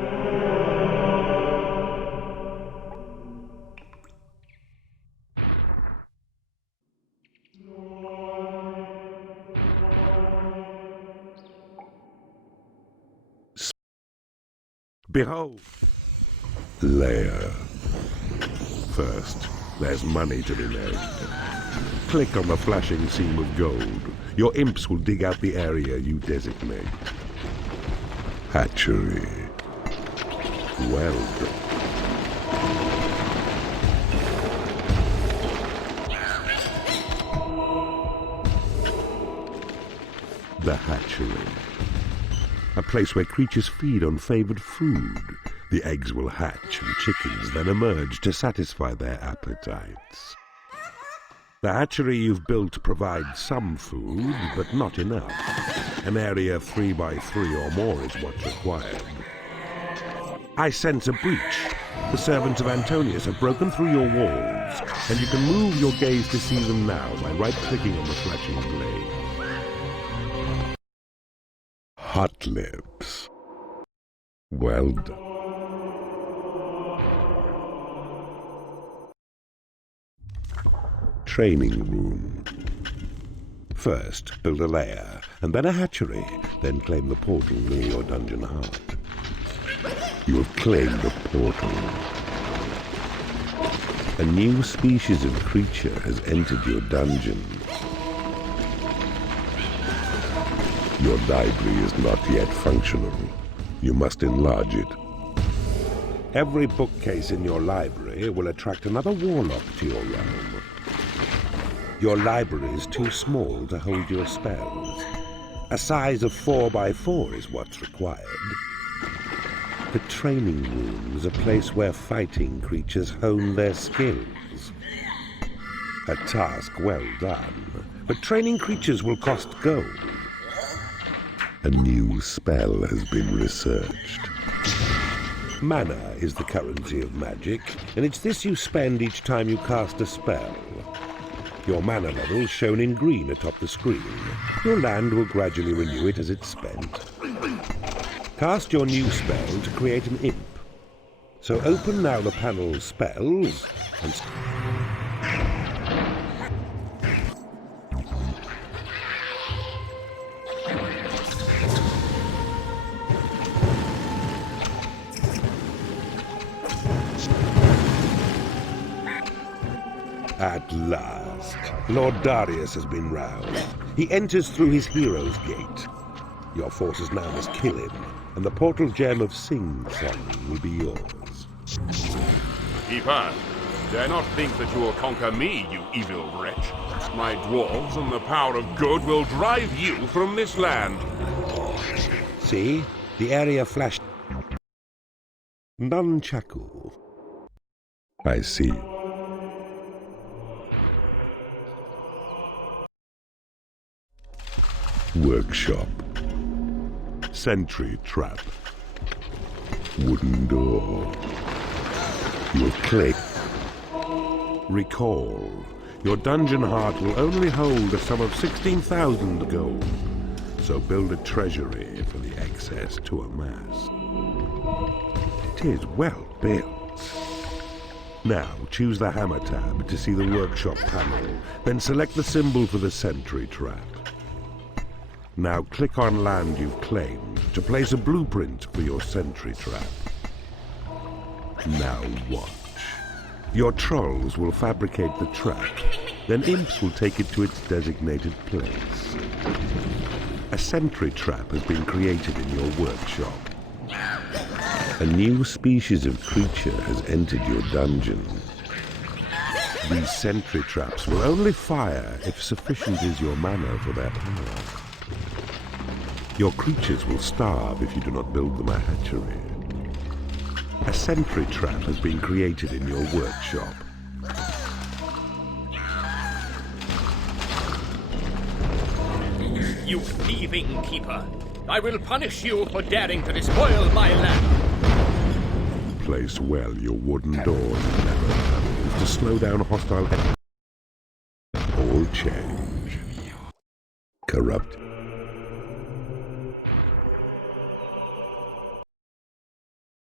Behold! Layer. First, there's money to be made. Click on the flashing seam of gold. Your imps will dig out the area you designate. Hatchery. Well done. The hatchery. A place where creatures feed on favored food. The eggs will hatch and chickens then emerge to satisfy their appetites. The hatchery you've built provides some food, but not enough. An area 3 by 3 or more is what's required. I sense a breach. The servants of Antonius have broken through your walls, and you can move your gaze to see them now by right-clicking on the flashing blade. Hot lips. Well done. Training room. First, build a lair, and then a hatchery, then claim the portal near your dungeon heart. You have claimed the portal. A new species of creature has entered your dungeon. Your library is not yet functional. You must enlarge it. Every bookcase in your library will attract another warlock to your realm. Your library is too small to hold your spells. A size of 4 by 4 is what's required. The training room is a place where fighting creatures hone their skills. A task well done, but training creatures will cost gold. A new spell has been researched. Mana is the currency of magic, and it's this you spend each time you cast a spell. Your mana level is shown in green atop the screen. Your land will gradually renew it as it's spent. Cast your new spell to create an imp. So open now the panel Spells and... At last, Lord Darius has been roused. He enters through his hero's gate. Your forces now must kill him, and the portal gem of Sing-Song will be yours. Keeper, dare not think that you will conquer me, you evil wretch. My dwarves and the power of good will drive you from this land. See? The area flashed. Nunchaku. I see. Workshop. Sentry trap. Wooden door. You'll click. Recall. Your dungeon heart will only hold a sum of 16,000 gold. So build a treasury for the excess to amass. It is well built. Now choose the hammer tab to see the workshop panel, then select the symbol for the sentry trap. Now click on land you've claimed to place a blueprint for your sentry trap. Now watch. Your trolls will fabricate the trap, then imps will take it to its designated place. A sentry trap has been created in your workshop. A new species of creature has entered your dungeon. These sentry traps will only fire if sufficient is your mana for their power. Your creatures will starve if you do not build them a hatchery. A sentry trap has been created in your workshop. You thieving keeper! I will punish you for daring to despoil my land! Place well your wooden doors and narrow panels to slow down hostile enemies. All change. Corrupt.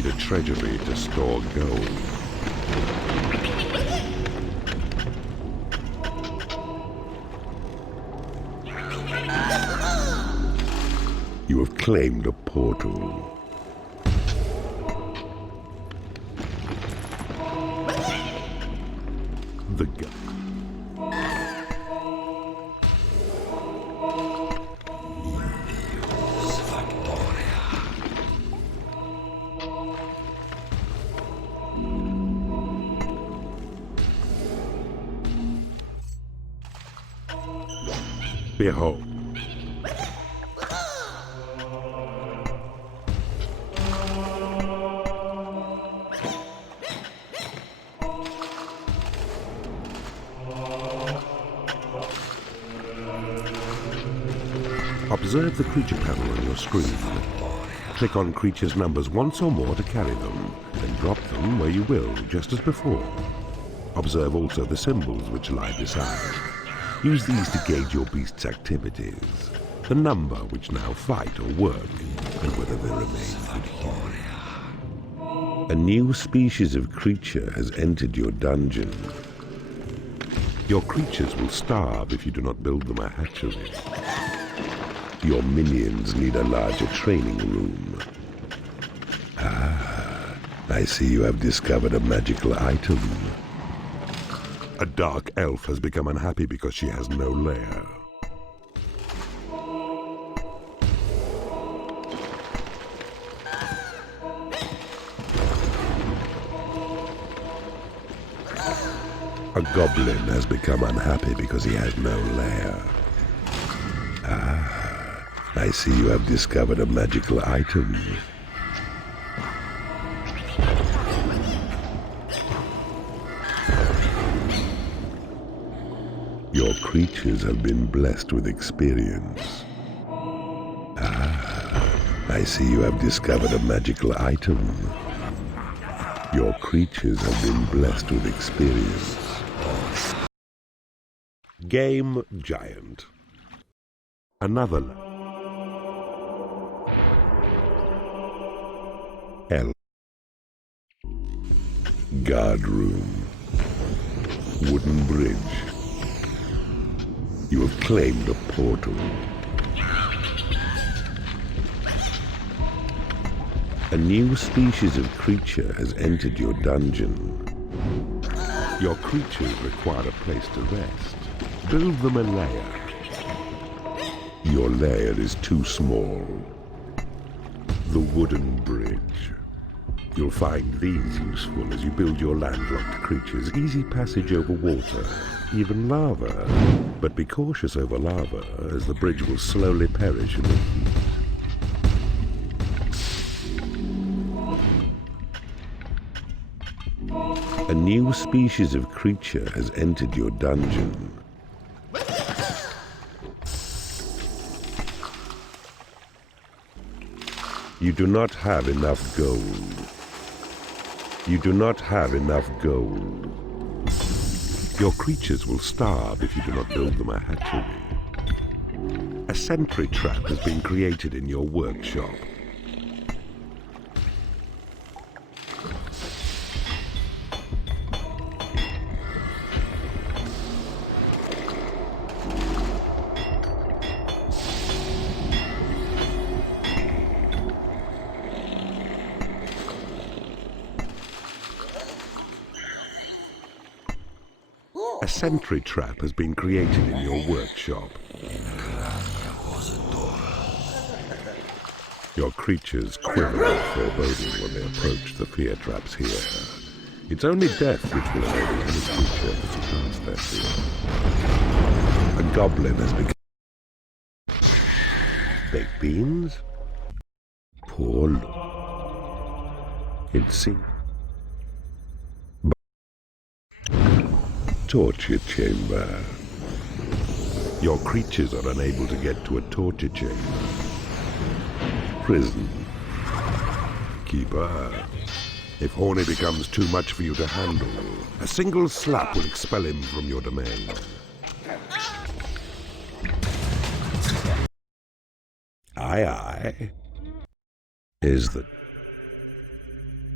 need a treasury to store gold. You have claimed a portal. The Behold. Observe the creature panel on your screen. Click on creatures' numbers once or more to carry them, then drop them where you will, just as before. Observe also the symbols which lie beside. Use these to gauge your beast's activities, the number which now fight or work, and whether they remain good humour. A new species of creature has entered your dungeon. Your creatures will starve if you do not build them a hatchery. Your minions need a larger training room. Ah, I see you have discovered a magical item. A dark elf has become unhappy because she has no lair. A goblin has become unhappy because he has no lair. Ah, I see you have discovered a magical item. Your creatures have been blessed with experience. Ah, I see you have discovered a magical item. Your creatures have been blessed with experience. Game Giant. Another L. Guard room. Wooden bridge. You have claimed a portal. A new species of creature has entered your dungeon. Your creatures require a place to rest. Build them a lair. Your lair is too small. The wooden bridge. You'll find these useful as you build your landlocked creatures easy passage over water, even lava. But be cautious over lava, as the bridge will slowly perish in the heat. A new species of creature has entered your dungeon. You do not have enough gold. You do not have enough gold. Your creatures will starve if you do not build them a hatchery. A sentry trap has been created in your workshop. A sentry trap has been created in your workshop. Your creatures quiver with foreboding when they approach the fear traps here. It's only death which will enable any creature to surpass their fear. A goblin has become... Baked beans? Poor look. It seems... Torture chamber. Your creatures are unable to get to a torture chamber. Prison. Keeper. If Horny becomes too much for you to handle, a single slap will expel him from your domain. Aye, aye. Is the...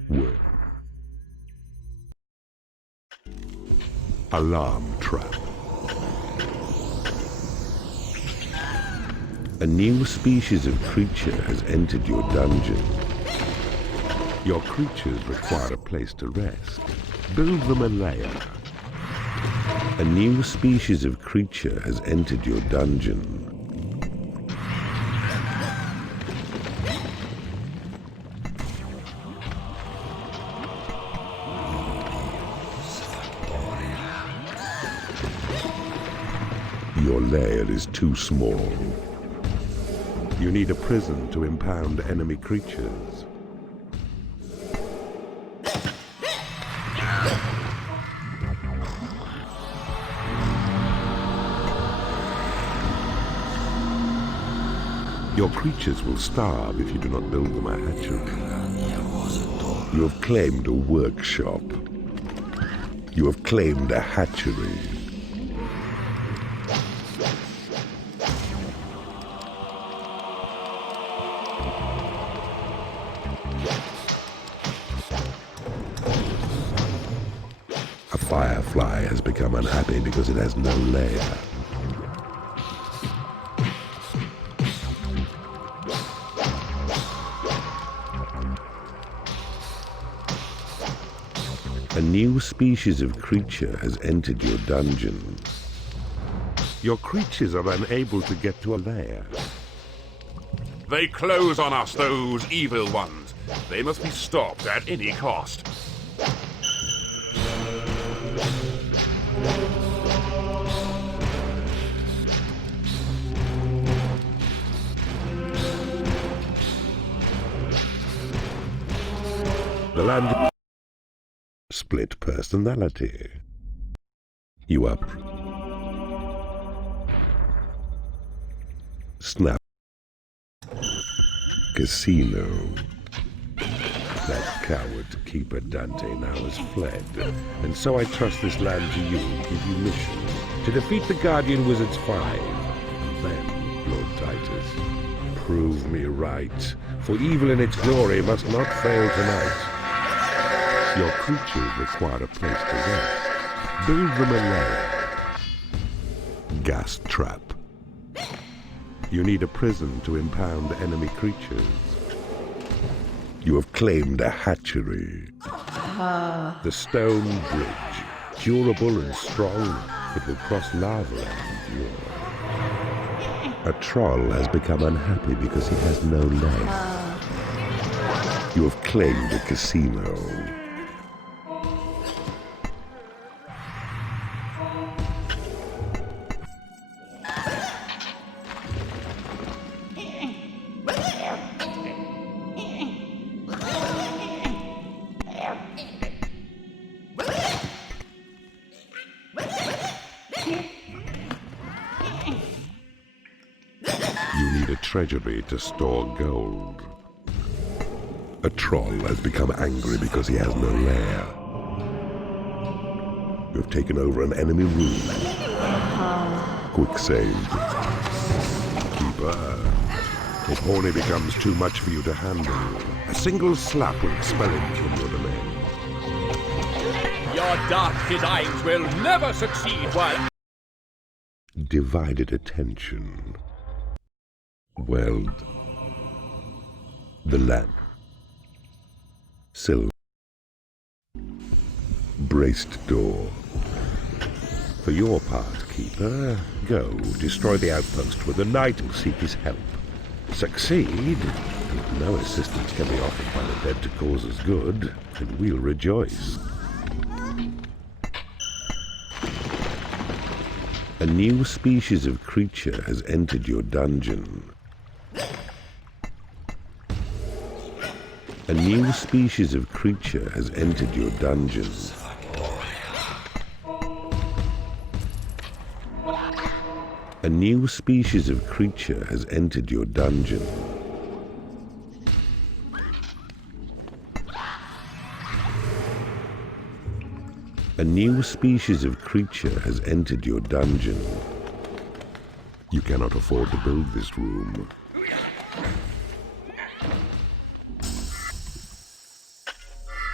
Work. Alarm trap. A new species of creature has entered your dungeon. Your creatures require a place to rest. Build them a lair. A new species of creature has entered your dungeon. Your lair is too small. You need a prison to impound enemy creatures. Your creatures will starve if you do not build them a hatchery. You have claimed a workshop. You have claimed a hatchery. A firefly has become unhappy because it has no lair. A new species of creature has entered your dungeon. Your creatures are unable to get to a lair. They close on us, those evil ones. They must be stopped at any cost. The land... Split personality. You are... Snap. Casino. That coward keeper Dante now has fled, and so I trust this land to you and give you mission to defeat the Guardian Wizards 5. And then, Lord Titus, prove me right, for evil in its glory must not fail tonight. Your creatures require a place to rest. Build them a lair. Gas trap. You need a prison to impound enemy creatures. You have claimed a hatchery. The stone bridge, durable and strong, it will cross lava and endure. A troll has become unhappy because he has no lair. You have claimed a casino. You need a treasury to store gold. A troll has become angry because he has no lair. You have taken over an enemy room. Quick save. Keeper. If Horny becomes too much for you to handle, a single slap will expel him from your domain. Your dark designs will never succeed while... Divided attention. Weld. The lamp. Silver. Braced door. For your part, Keeper, go destroy the outpost where the knight will seek his help. Succeed, and no assistance can be offered by the dead to cause us good, and we'll rejoice. A new species of creature has entered your dungeon. A new species of creature has entered your dungeon. A new species of creature has entered your dungeon. A new species of creature has entered your dungeon. You cannot afford to build this room.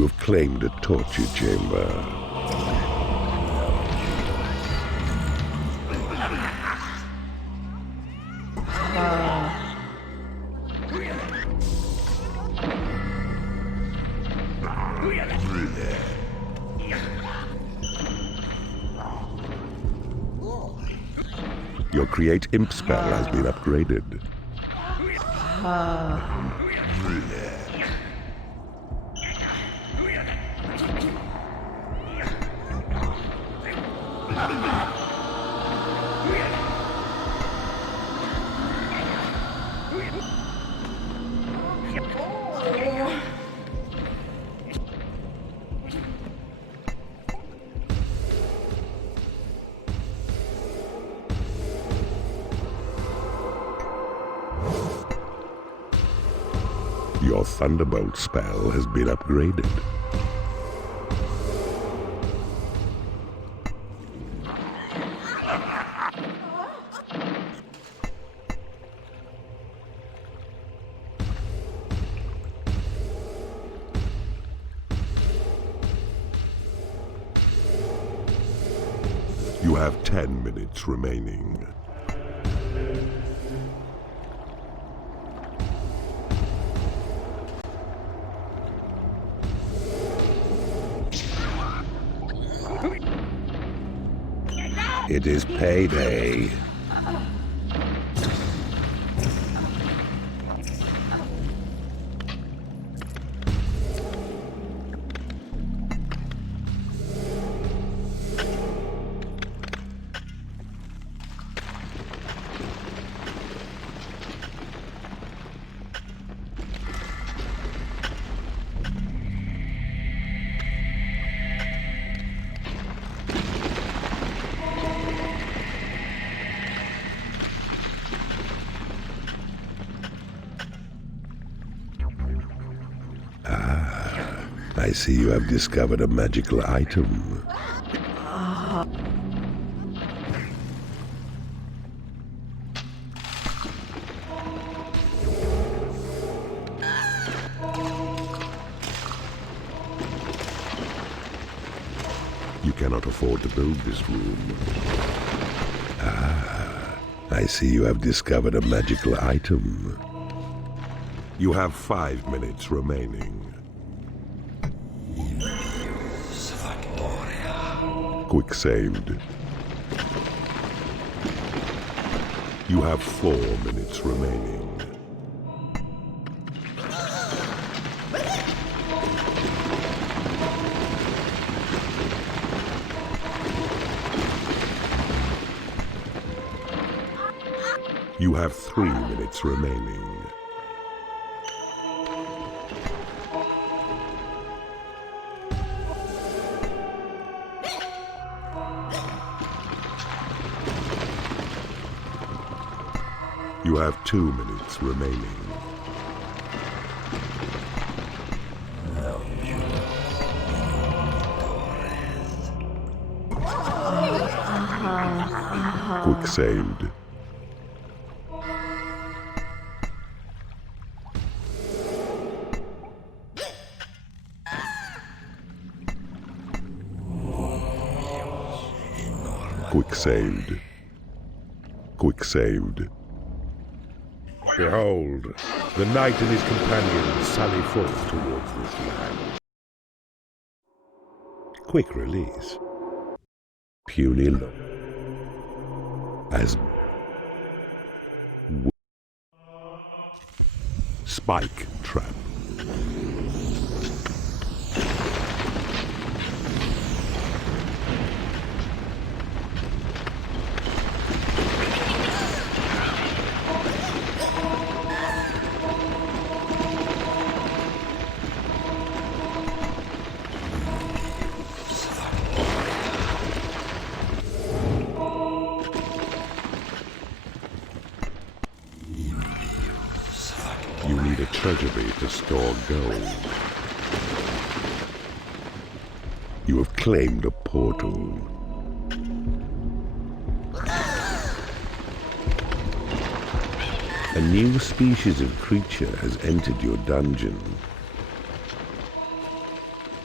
You have claimed a torture chamber. Your Create Imp spell has been upgraded. Your Thunderbolt spell has been upgraded. You have 10 minutes remaining. It is payday. I see you have discovered a magical item. You cannot afford to build this room. I see you have discovered a magical item. You have 5 minutes remaining. Quick saved. You have 4 minutes remaining. You have 3 minutes remaining. You have 2 minutes remaining. Quick saved. Quick saved. Quick saved. Behold, the knight and his companions sally forth towards this land. Quick release. Puny look. As spike trap. You need a treasury to store gold. You have claimed a portal. A new species of creature has entered your dungeon.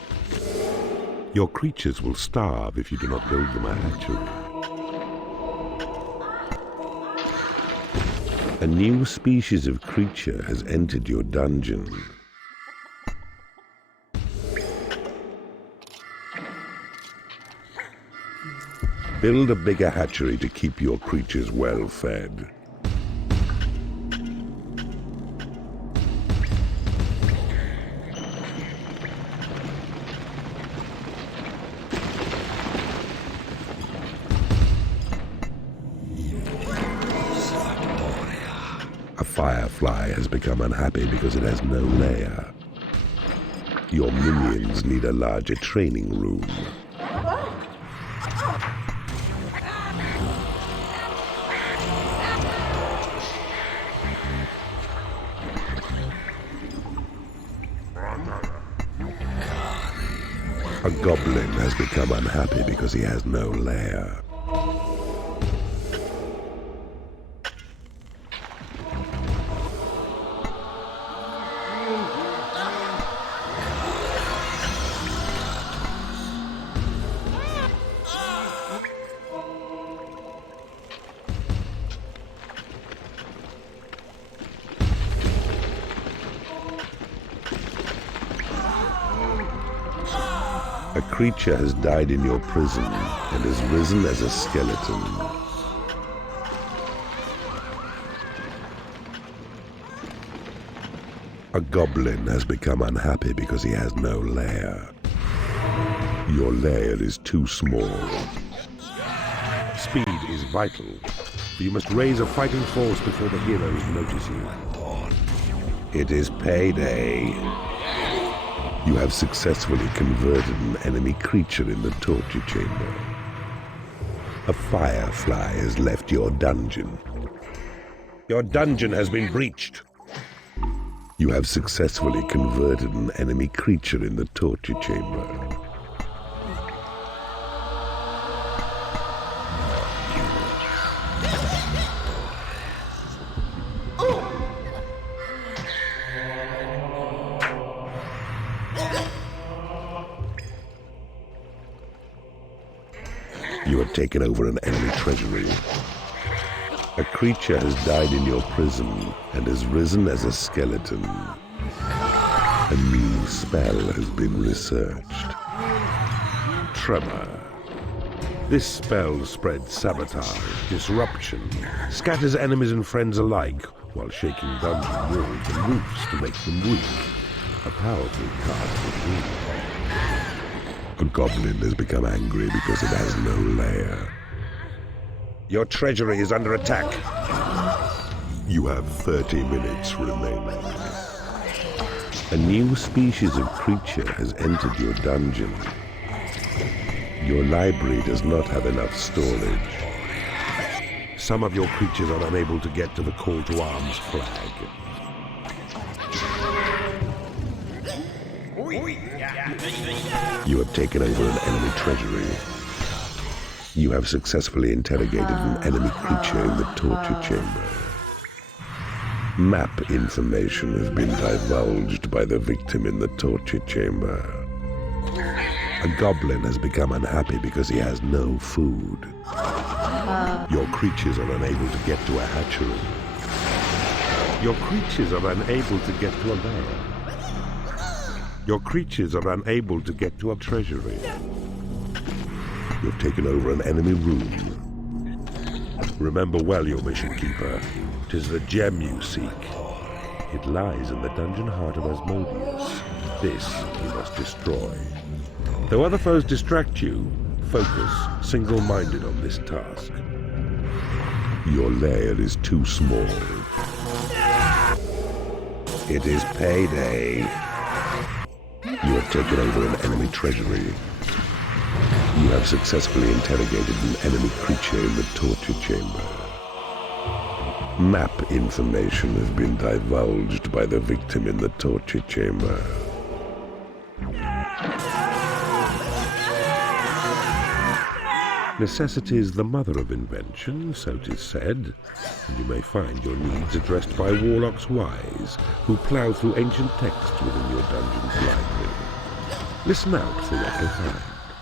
Your creatures will starve if you do not build them a hatchery. A new species of creature has entered your dungeon. Build a bigger hatchery to keep your creatures well fed. A firefly has become unhappy because it has no lair. Your minions need a larger training room. A goblin has become unhappy because he has no lair. A creature has died in your prison and has risen as a skeleton. A goblin has become unhappy because he has no lair. Your lair is too small. Speed is vital, but you must raise a fighting force before the heroes notice you. It is payday. You have successfully converted an enemy creature in the torture chamber. A firefly has left your dungeon. Your dungeon has been breached. You have successfully converted an enemy creature in the torture chamber. You have taken over an enemy treasury. A creature has died in your prison and has risen as a skeleton. A new spell has been researched. Tremor. This spell spreads sabotage, disruption, scatters enemies and friends alike, while shaking dungeon walls and roofs to make them weak. A powerful card for me. A goblin has become angry because it has no lair. Your treasury is under attack. You have 30 minutes remaining. A new species of creature has entered your dungeon. Your library does not have enough storage. Some of your creatures are unable to get to the call to arms flag. You have taken over an enemy treasury. You have successfully interrogated an enemy creature in the torture chamber. Map information has been divulged by the victim in the torture chamber. A goblin has become unhappy because he has no food. Your creatures are unable to get to a hatchery. Your creatures are unable to get to a lair. Your creatures are unable to get to a treasury. You've taken over an enemy room. Remember well your mission, Keeper. 'Tis the gem you seek. It lies in the dungeon heart of Asmodeus. This you must destroy. Though other foes distract you, focus single-minded on this task. Your lair is too small. It is payday. You have taken over an enemy treasury. You have successfully interrogated an enemy creature in the torture chamber. Map information has been divulged by the victim in the torture chamber. Necessity is the mother of invention, so 'tis said, and you may find your needs addressed by warlocks wise, who plough through ancient texts within your dungeon's library. Listen out for what they find.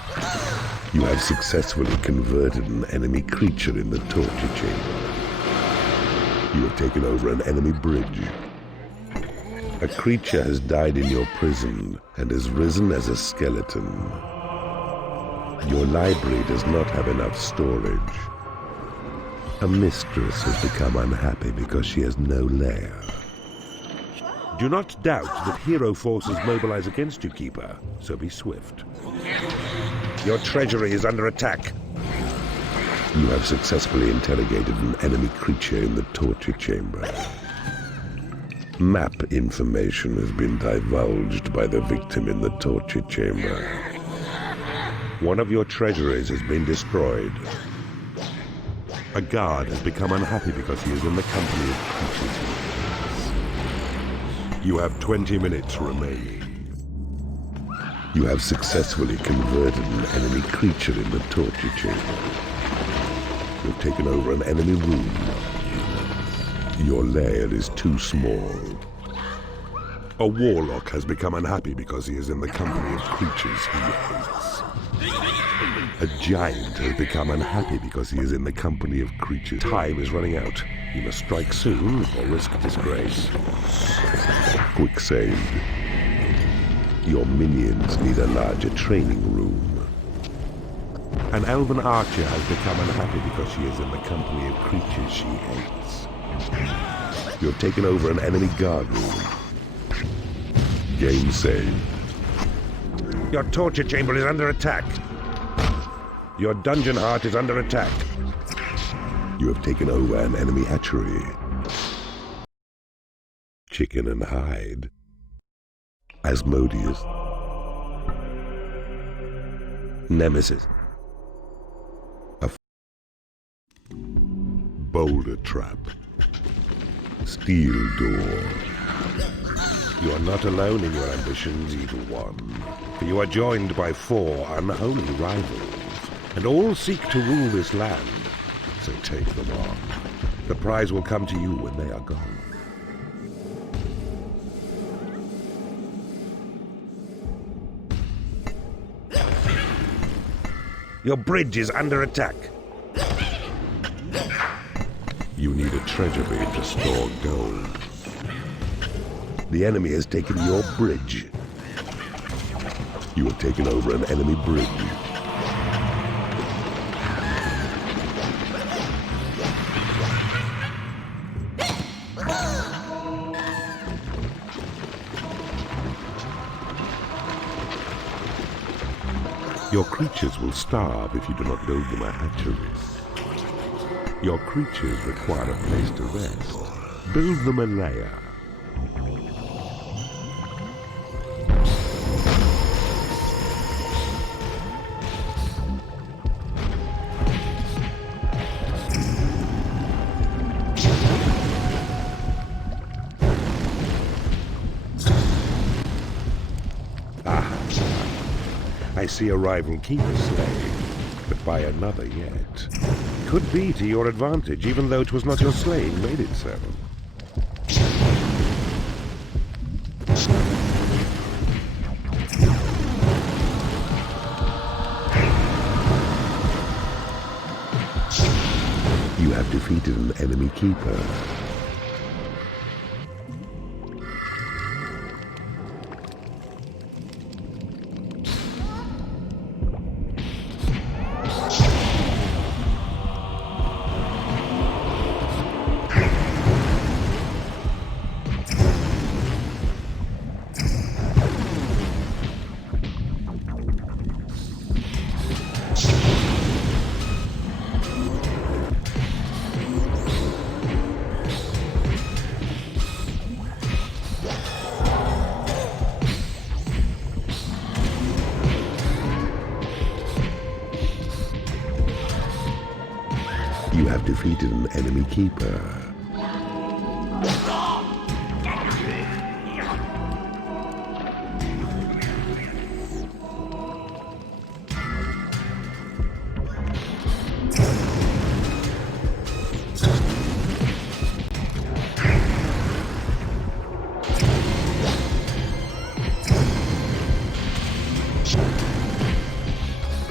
You have successfully converted an enemy creature in the torture chamber. You have taken over an enemy bridge. A creature has died in your prison and has risen as a skeleton. Your library does not have enough storage. A mistress has become unhappy because she has no lair. Do not doubt that hero forces mobilize against you, Keeper, so be swift. Your treasury is under attack. You have successfully interrogated an enemy creature in the torture chamber. Map information has been divulged by the victim in the torture chamber. One of your treasuries has been destroyed. A guard has become unhappy because he is in the company of creatures he hates. You have 20 minutes remaining. You have successfully converted an enemy creature in the torture chamber. You've taken over an enemy room. Your lair is too small. A warlock has become unhappy because he is in the company of creatures he hates. A giant has become unhappy because he is in the company of creatures. Time is running out. You must strike soon or risk disgrace. Quick save. Your minions need a larger training room. An elven archer has become unhappy because she is in the company of creatures she hates. You have taken over an enemy guard room. Game saved. Your torture chamber is under attack. Your dungeon heart is under attack. You have taken over an enemy hatchery. Chicken and hide. Asmodeus. Nemesis. Boulder trap. Steel door. You are not alone in your ambitions, Evil One, for you are joined by 4 unholy rivals, and all seek to rule this land, so take them on. The prize will come to you when they are gone. Your bridge is under attack. You need a treasury to store gold. The enemy has taken your bridge. You have taken over an enemy bridge. Your creatures will starve if you do not build them a hatchery. Your creatures require a place to rest. Build them a lair. I see a rival keeper slain, but by another yet. Could be to your advantage, even though it was not your slaying made it so. You have defeated an enemy keeper. You have defeated an enemy keeper.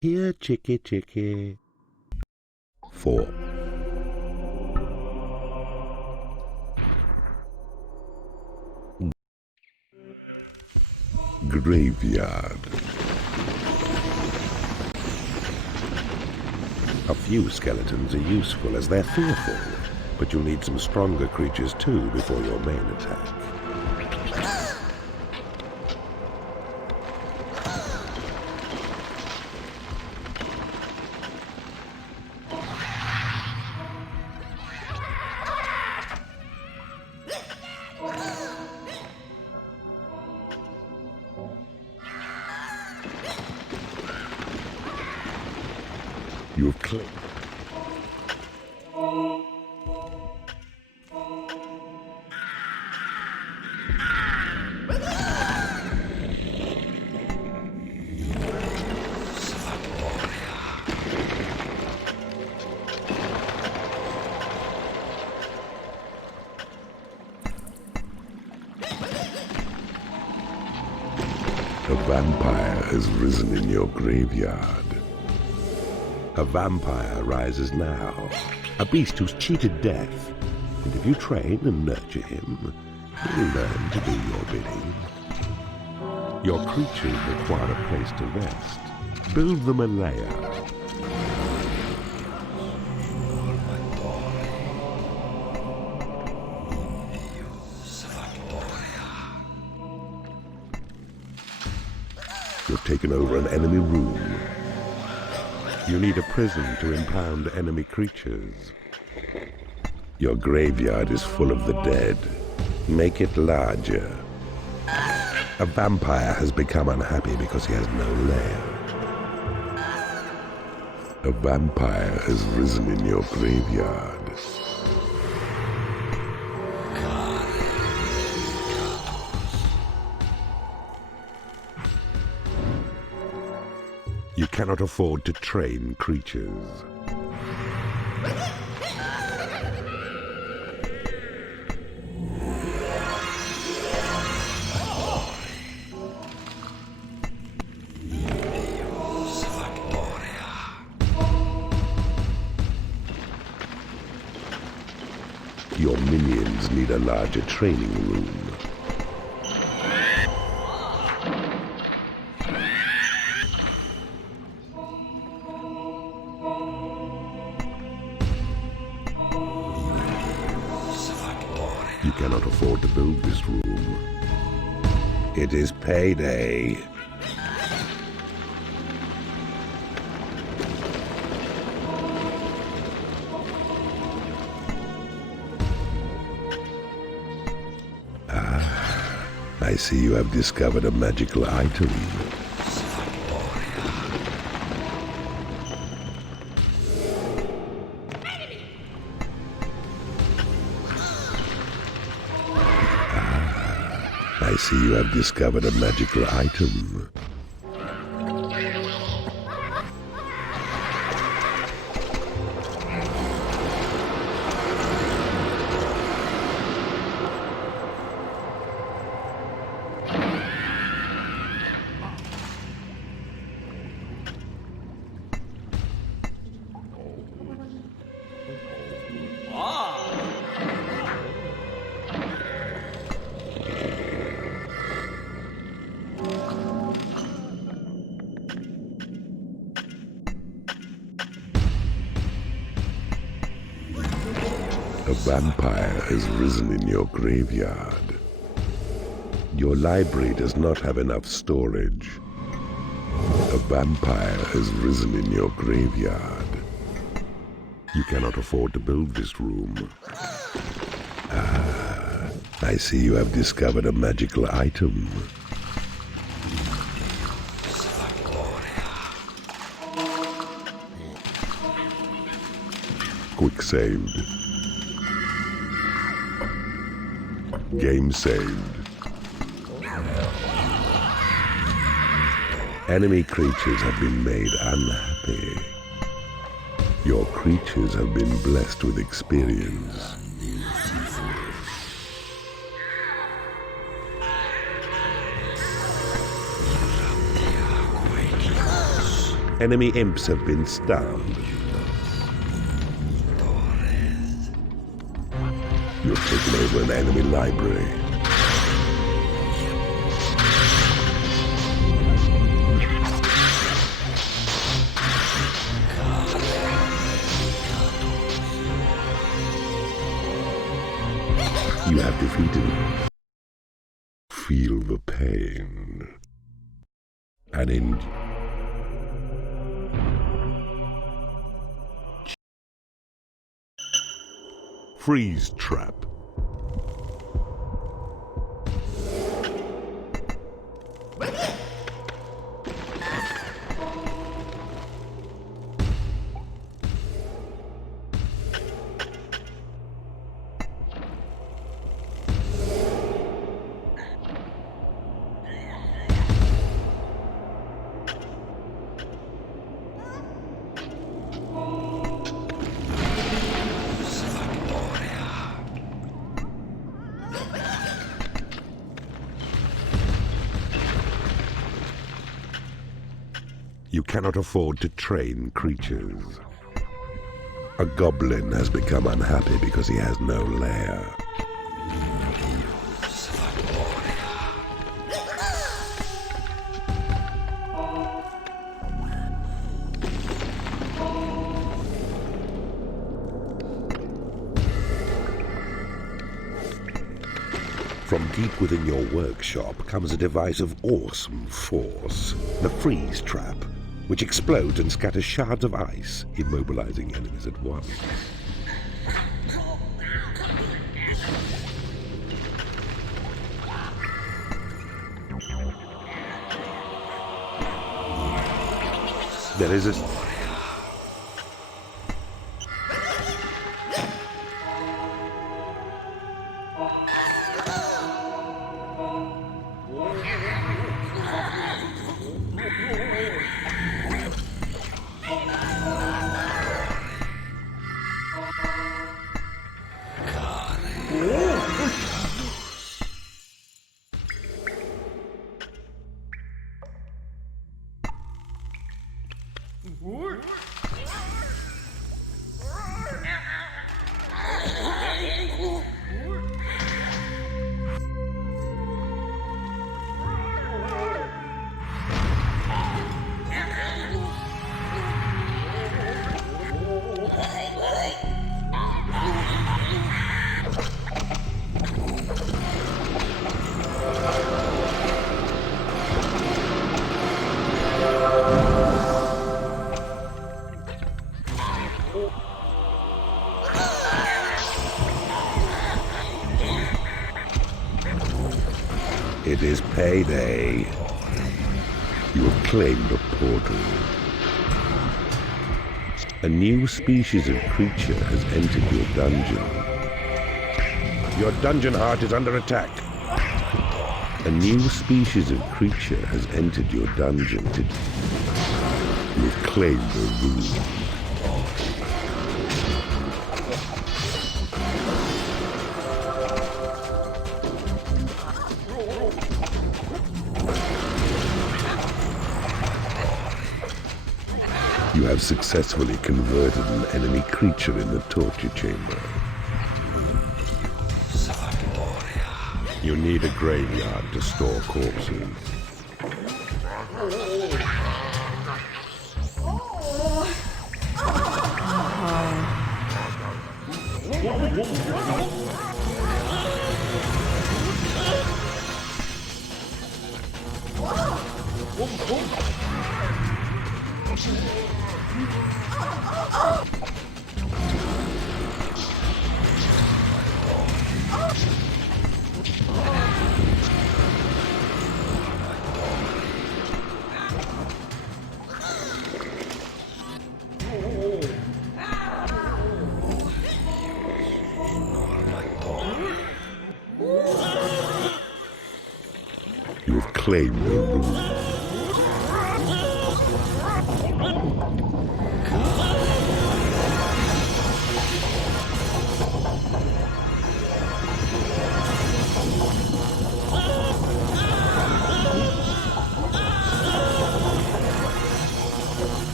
Here, chickie, chickie. 4. Graveyard. A few skeletons are useful as they're fearful, but you'll need some stronger creatures too before your main attack. You've clicked. A vampire has risen in your graveyard. A vampire rises now, a beast who's cheated death, and if you train and nurture him, he'll learn to do your bidding. Your creatures require a place to rest. Build them a lair. You've taken over an enemy room. You need a prison to impound enemy creatures. Your graveyard is full of the dead. Make it larger. A vampire has become unhappy because he has no lair. A vampire has risen in your graveyard. You cannot afford to train creatures. Your minions need a larger training room. You cannot afford to build this room. It is payday. I see you have discovered a magical item. I see you have discovered a magical item. A vampire has risen in your graveyard. Your library does not have enough storage. A vampire has risen in your graveyard. You cannot afford to build this room. I see you have discovered a magical item. Quick saved. Game saved. Enemy creatures have been made unhappy. Your creatures have been blessed with experience. Enemy imps have been stunned. You've taken over an enemy library. You have defeated him. Feel the pain. And freeze trap. You cannot afford to train creatures. A goblin has become unhappy because he has no lair. From deep within your workshop comes a device of awesome force, the freeze trap, which explodes and scatters shards of ice, immobilizing enemies at once. There is a... It is payday. You have claimed a portal. A new species of creature has entered your dungeon. Your dungeon heart is under attack. A new species of creature has entered your dungeon. You have claimed the room. You have successfully converted an enemy creature in the torture chamber. You need a graveyard to store corpses. You have claimed the room.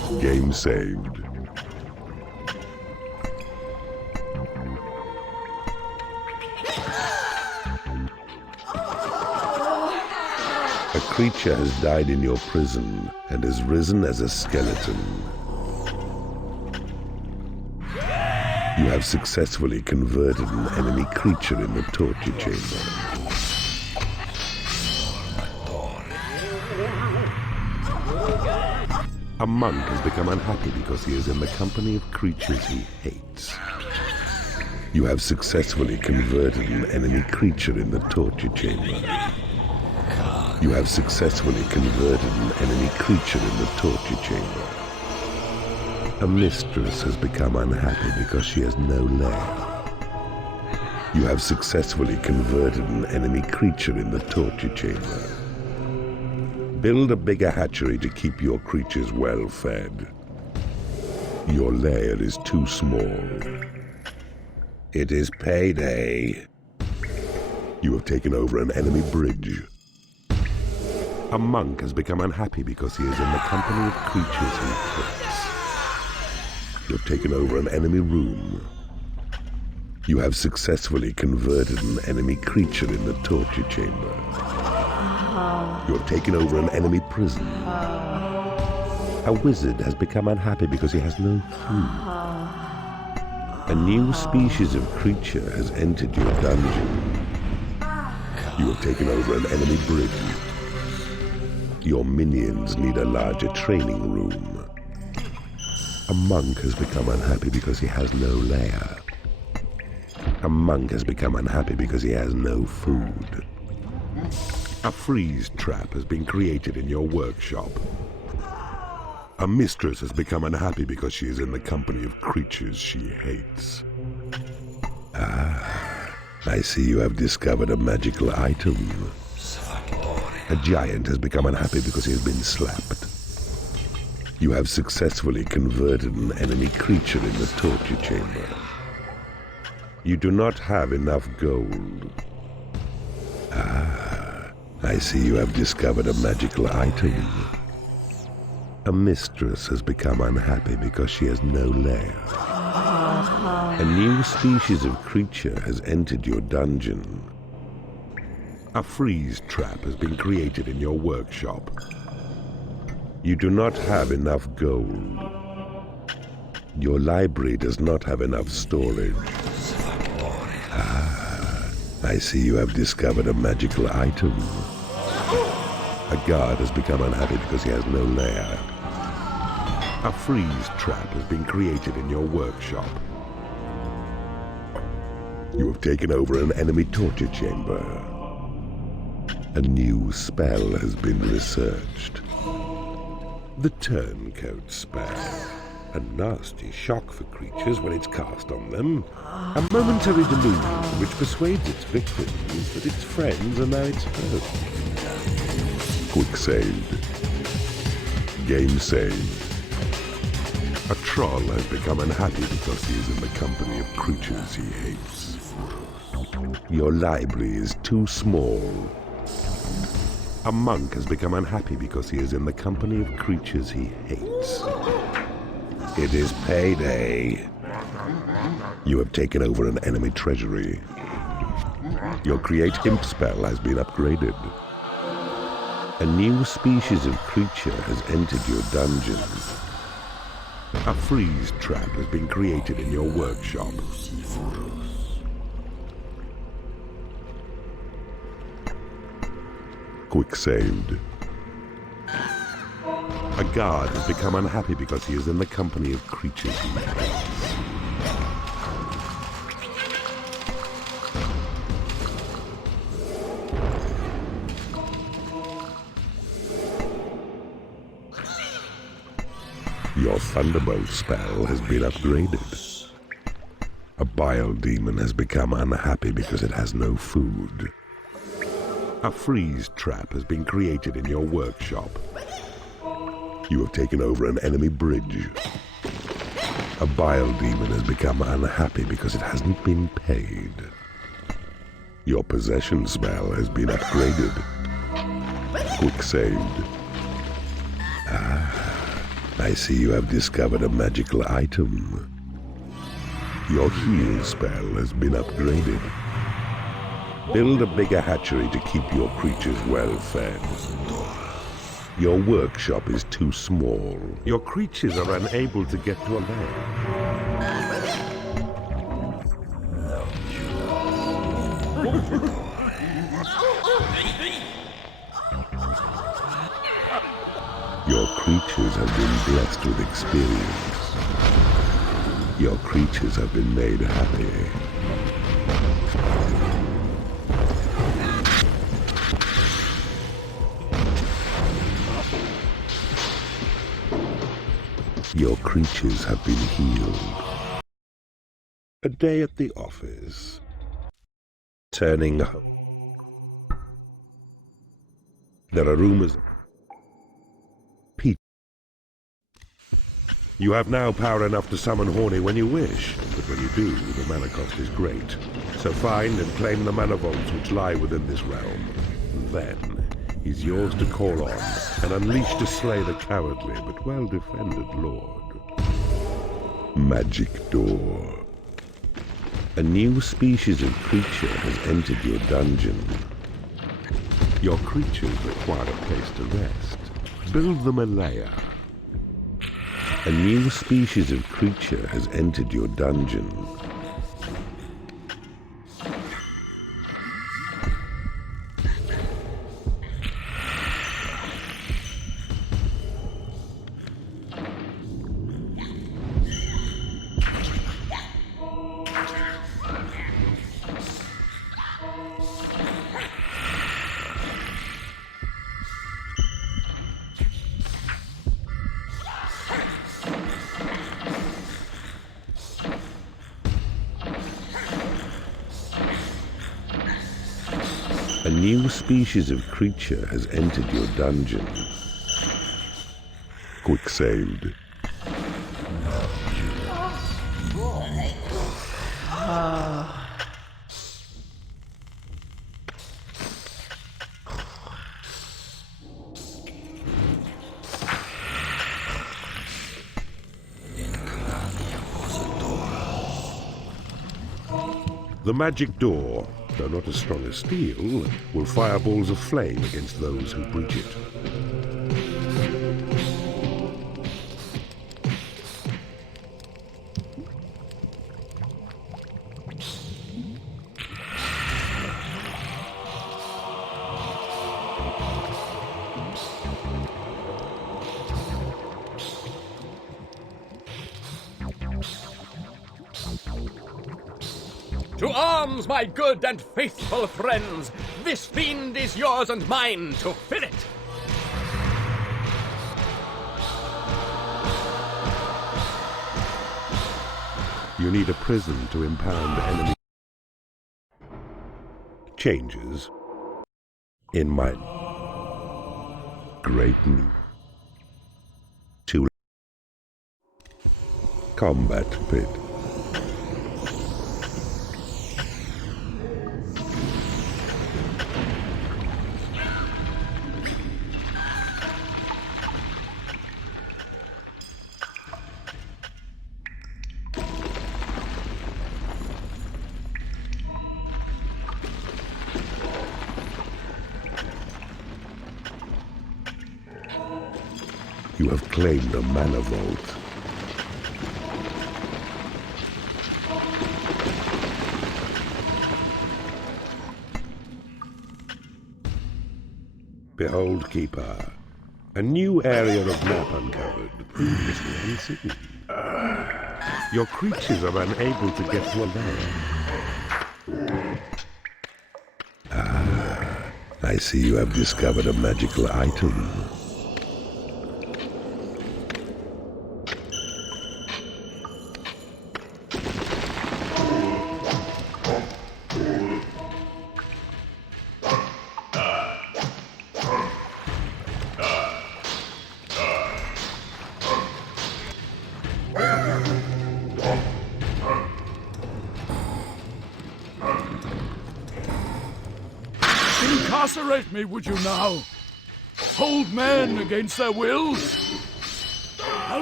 Game saved. A creature has died in your prison and has risen as a skeleton. You have successfully converted an enemy creature in the torture chamber. A monk has become unhappy because he is in the company of creatures he hates. You have successfully converted an enemy creature in the torture chamber. You have successfully converted an enemy creature in the torture chamber. A mistress has become unhappy because she has no lair. You have successfully converted an enemy creature in the torture chamber. Build a bigger hatchery to keep your creatures well fed. Your lair is too small. It is payday. You have taken over an enemy bridge. A monk has become unhappy because he is in the company of creatures he hates. You have taken over an enemy room. You have successfully converted an enemy creature in the torture chamber. You have taken over an enemy prison. A wizard has become unhappy because he has no food. A new species of creature has entered your dungeon. You have taken over an enemy bridge. Your minions need a larger training room. A monk has become unhappy because he has no lair. A monk has become unhappy because he has no food. A freeze trap has been created in your workshop. A mistress has become unhappy because she is in the company of creatures she hates. Ah, I see you have discovered a magical item. A giant has become unhappy because he has been slapped. You have successfully converted an enemy creature in the torture chamber. You do not have enough gold. Ah, I see you have discovered a magical item. A mistress has become unhappy because she has no lair. A new species of creature has entered your dungeon. A freeze trap has been created in your workshop. You do not have enough gold. Your library does not have enough storage. Ah, I see you have discovered a magical item. A guard has become unhappy because he has no lair. A freeze trap has been created in your workshop. You have taken over an enemy torture chamber. A new spell has been researched. The Turncoat spell. A nasty shock for creatures when it's cast on them. A momentary delusion which persuades its victims that its friends are now its foes. Quick saved. Game saved. A troll has become unhappy because he is in the company of creatures he hates. Your library is too small. A monk has become unhappy because he is in the company of creatures he hates. It is payday. You have taken over an enemy treasury. Your Create Imp spell has been upgraded. A new species of creature has entered your dungeon. A freeze trap has been created in your workshop. Quick saved. A guard has become unhappy because he is in the company of creatures he hates. Your Thunderbolt spell has been upgraded. A bile demon has become unhappy because it has no food. A freeze trap has been created in your workshop. You have taken over an enemy bridge. A bile demon has become unhappy because it hasn't been paid. Your possession spell has been upgraded. Quick saved. I see you have discovered a magical item. Your heal spell has been upgraded. Build a bigger hatchery to keep your creatures well fed. Your workshop is too small. Your creatures are unable to get to a lair. Your creatures have been blessed with experience. Your creatures have been made happy. Your creatures have been healed. A day at the office. Turning home. There are rumors. You have now power enough to summon Horny when you wish, but when you do, the mana cost is great. So find and claim the mana vaults which lie within this realm. Then, he's yours to call on, and unleash to slay the cowardly but well-defended Lord. Magic Door. A new species of creature has entered your dungeon. Your creatures require a place to rest. Build them a lair. A new species of creature has entered your dungeon. A new species of creature has entered your dungeon. Quick-saved. The magic door, though not as strong as steel, will fire balls of flame against those who breach it. To arms, my good and faithful friends! This fiend is yours and mine to fill it! You need a prison to impound enemy changes in my great need to combat pit. You have claimed a mana vault. Behold, Keeper, a new area of map uncovered, previously unseen. Your creatures are unable to get to a lair. I see you have discovered a magical item. Incarcerate me, would you now? Hold men against their will?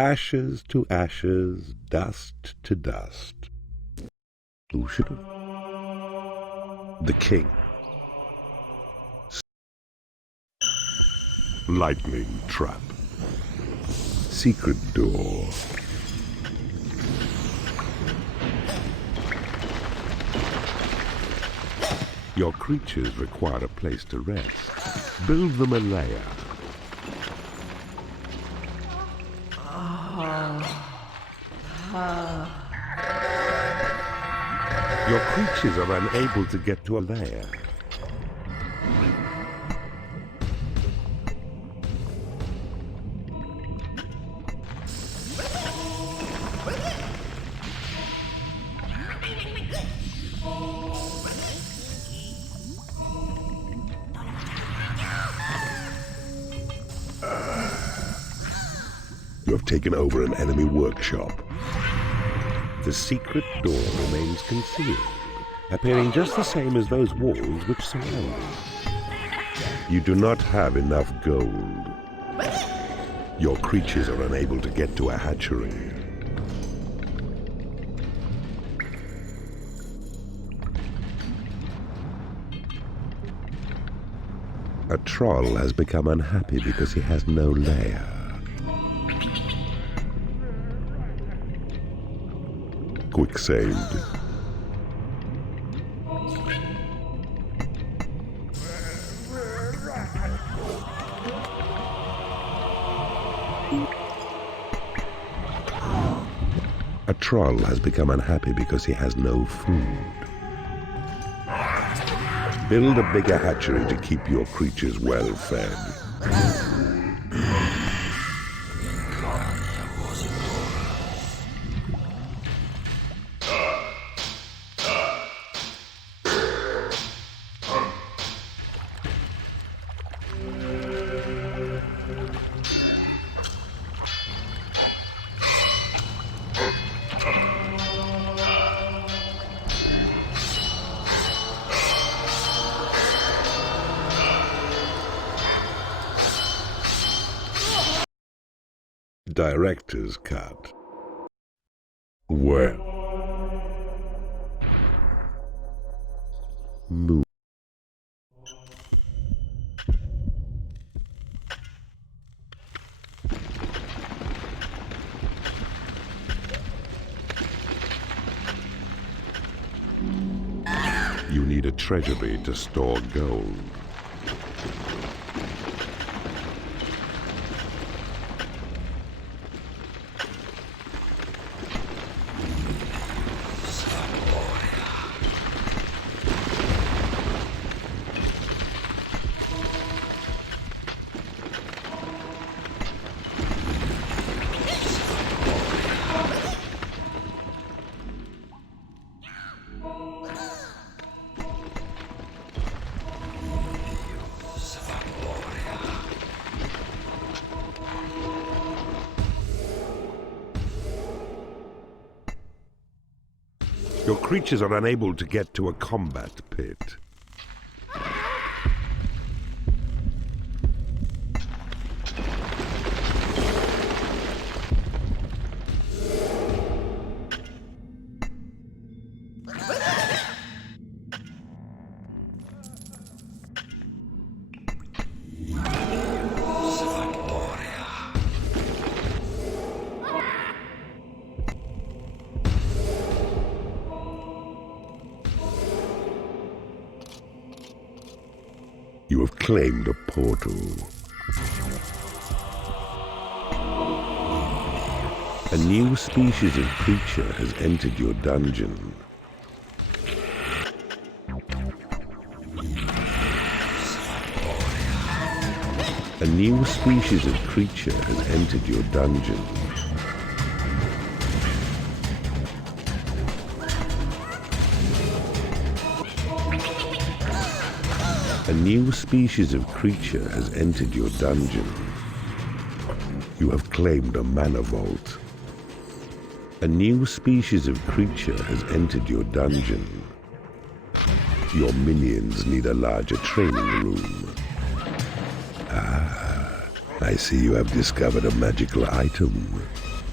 Ashes to ashes, dust to dust. Who should have? The king. Lightning trap. Secret door. Your creatures require a place to rest. Build them a lair. Your creatures are unable to get to a lair. You have taken over an enemy workshop. The secret door remains concealed, appearing just the same as those walls which surround it. You do not have enough gold. Your creatures are unable to get to a hatchery. A troll has become unhappy because he has no lair. Quick saved. A troll has become unhappy because he has no food. Build a bigger hatchery to keep your creatures well fed. Director's cut. Well. Move. You need a treasury to store gold. Your creatures are unable to get to a combat pit. You have claimed a portal. A new species of creature has entered your dungeon. A new species of creature has entered your dungeon. A new species of creature has entered your dungeon. You have claimed a mana vault. A new species of creature has entered your dungeon. Your minions need a larger training room. Ah, I see you have discovered a magical item.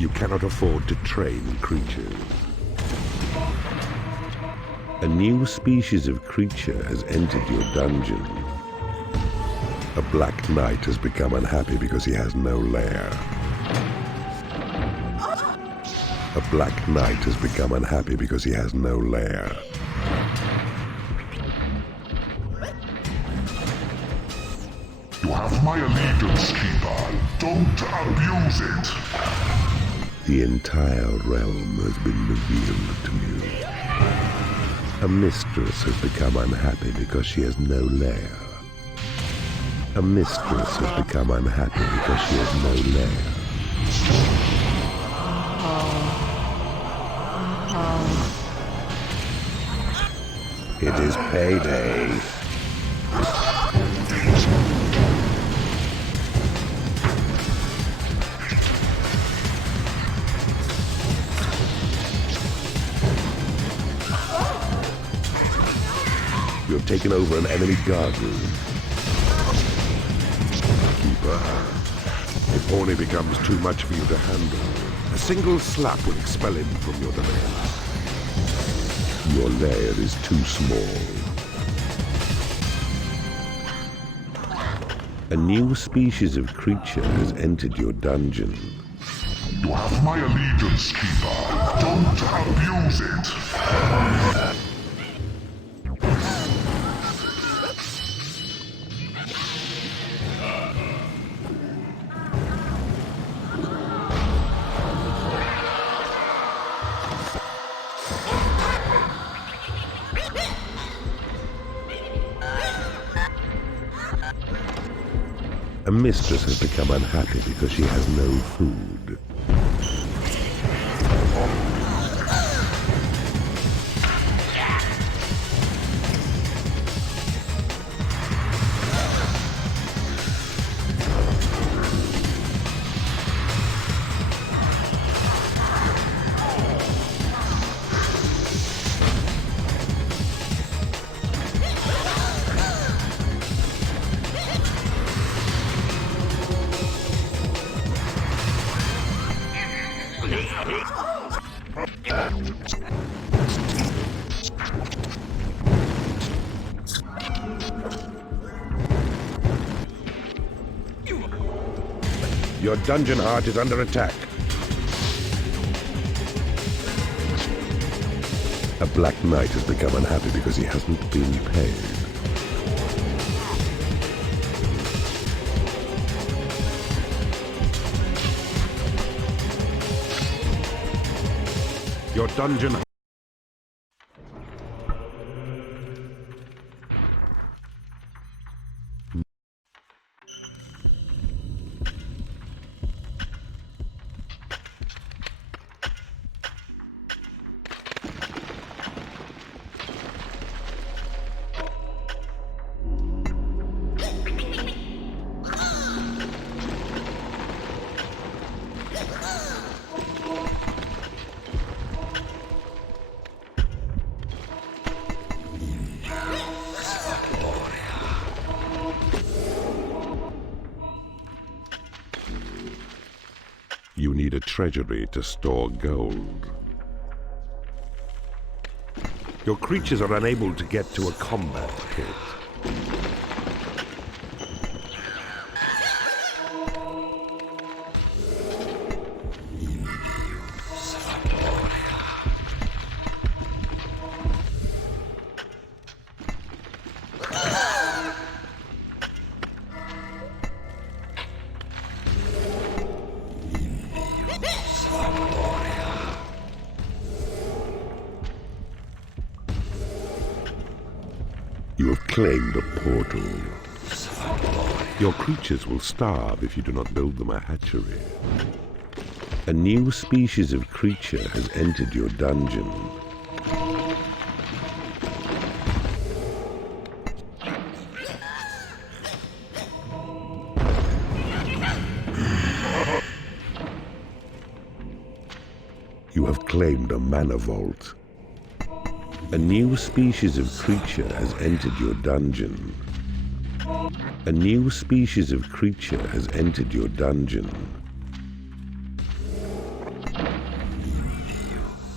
You cannot afford to train creatures. A new species of creature has entered your dungeon. A black knight has become unhappy because he has no lair. A black knight has become unhappy because he has no lair. You have my allegiance, Keeper. Don't abuse it. The entire realm has been revealed to you. A mistress has become unhappy because she has no lair. A mistress has become unhappy because she has no lair. It is payday. You have taken over an enemy guard room. Keeper, if Horny becomes too much for you to handle, a single slap will expel him from your domain. Your lair is too small. A new species of creature has entered your dungeon. You have my allegiance, Keeper. Don't abuse it. A mistress has become unhappy because she has no food. Your dungeon heart is under attack. A black knight has become unhappy because he hasn't been paid. Your dungeon... You need a treasury to store gold. Your creatures are unable to get to a combat pit. You have claimed a portal. Your creatures will starve if you do not build them a hatchery. A new species of creature has entered your dungeon. You have claimed a mana vault. A new species of creature has entered your dungeon. A new species of creature has entered your dungeon.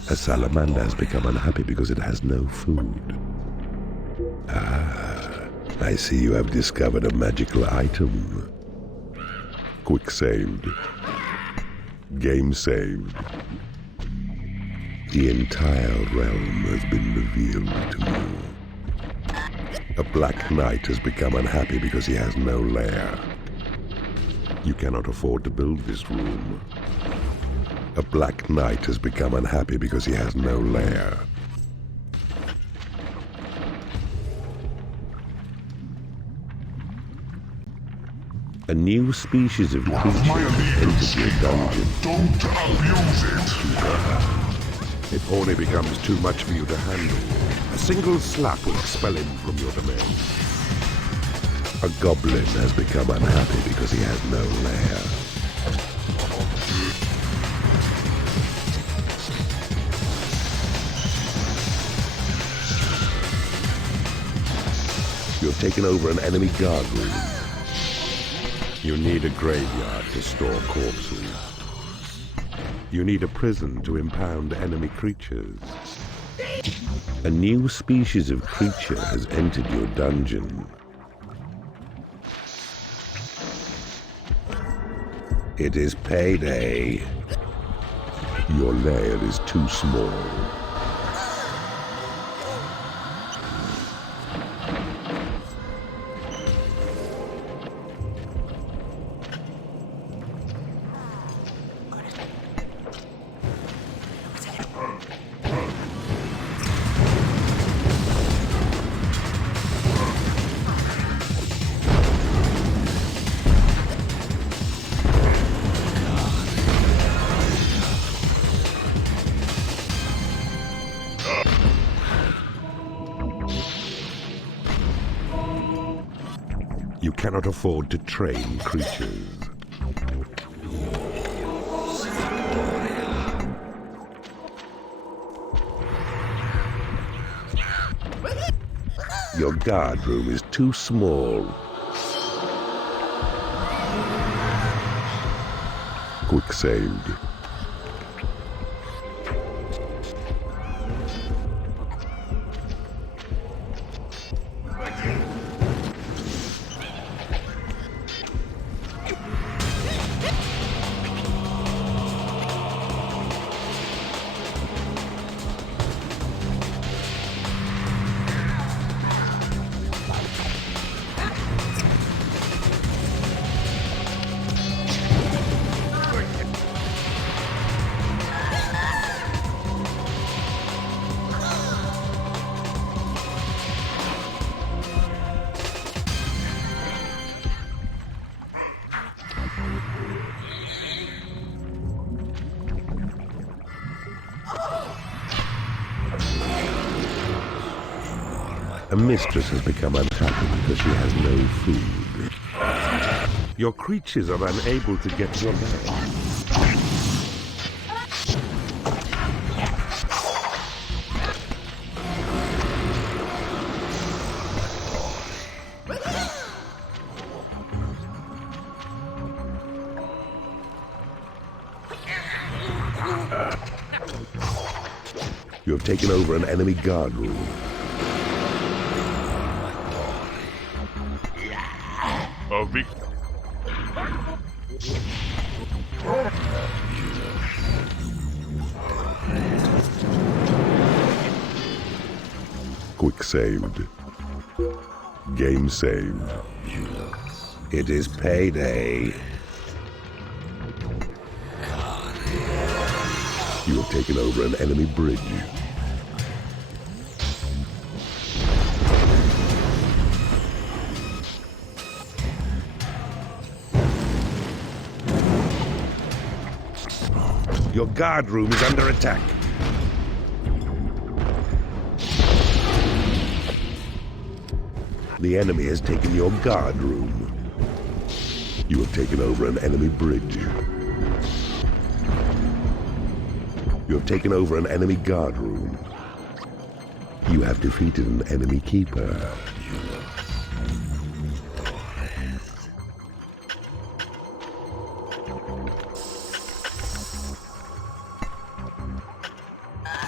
A salamander has become unhappy because it has no food. Ah, I see you have discovered a magical item. Quick saved. Game saved. The entire realm has been revealed to you. A black knight has become unhappy because he has no lair. You cannot afford to build this room. A black knight has become unhappy because he has no lair. A new species of creature entered your dungeon. Don't abuse it! It only becomes too much for you to handle. A single slap will expel him from your domain. A goblin has become unhappy because he has no lair. You have taken over an enemy guard room. You need a graveyard to store corpses. You need a prison to impound enemy creatures. A new species of creature has entered your dungeon. It is payday. Your lair is too small. You cannot afford to train creatures. Your guard room is too small. Quick saved. A mistress has become unhappy because she has no food. Your creatures are unable to get your lair. You have taken over an enemy guard room. A big... Quick saved. Game saved. It is payday. You have taken over an enemy bridge. Your guard room is under attack. The enemy has taken your guard room. You have taken over an enemy bridge. You have taken over an enemy guard room. You have defeated an enemy keeper.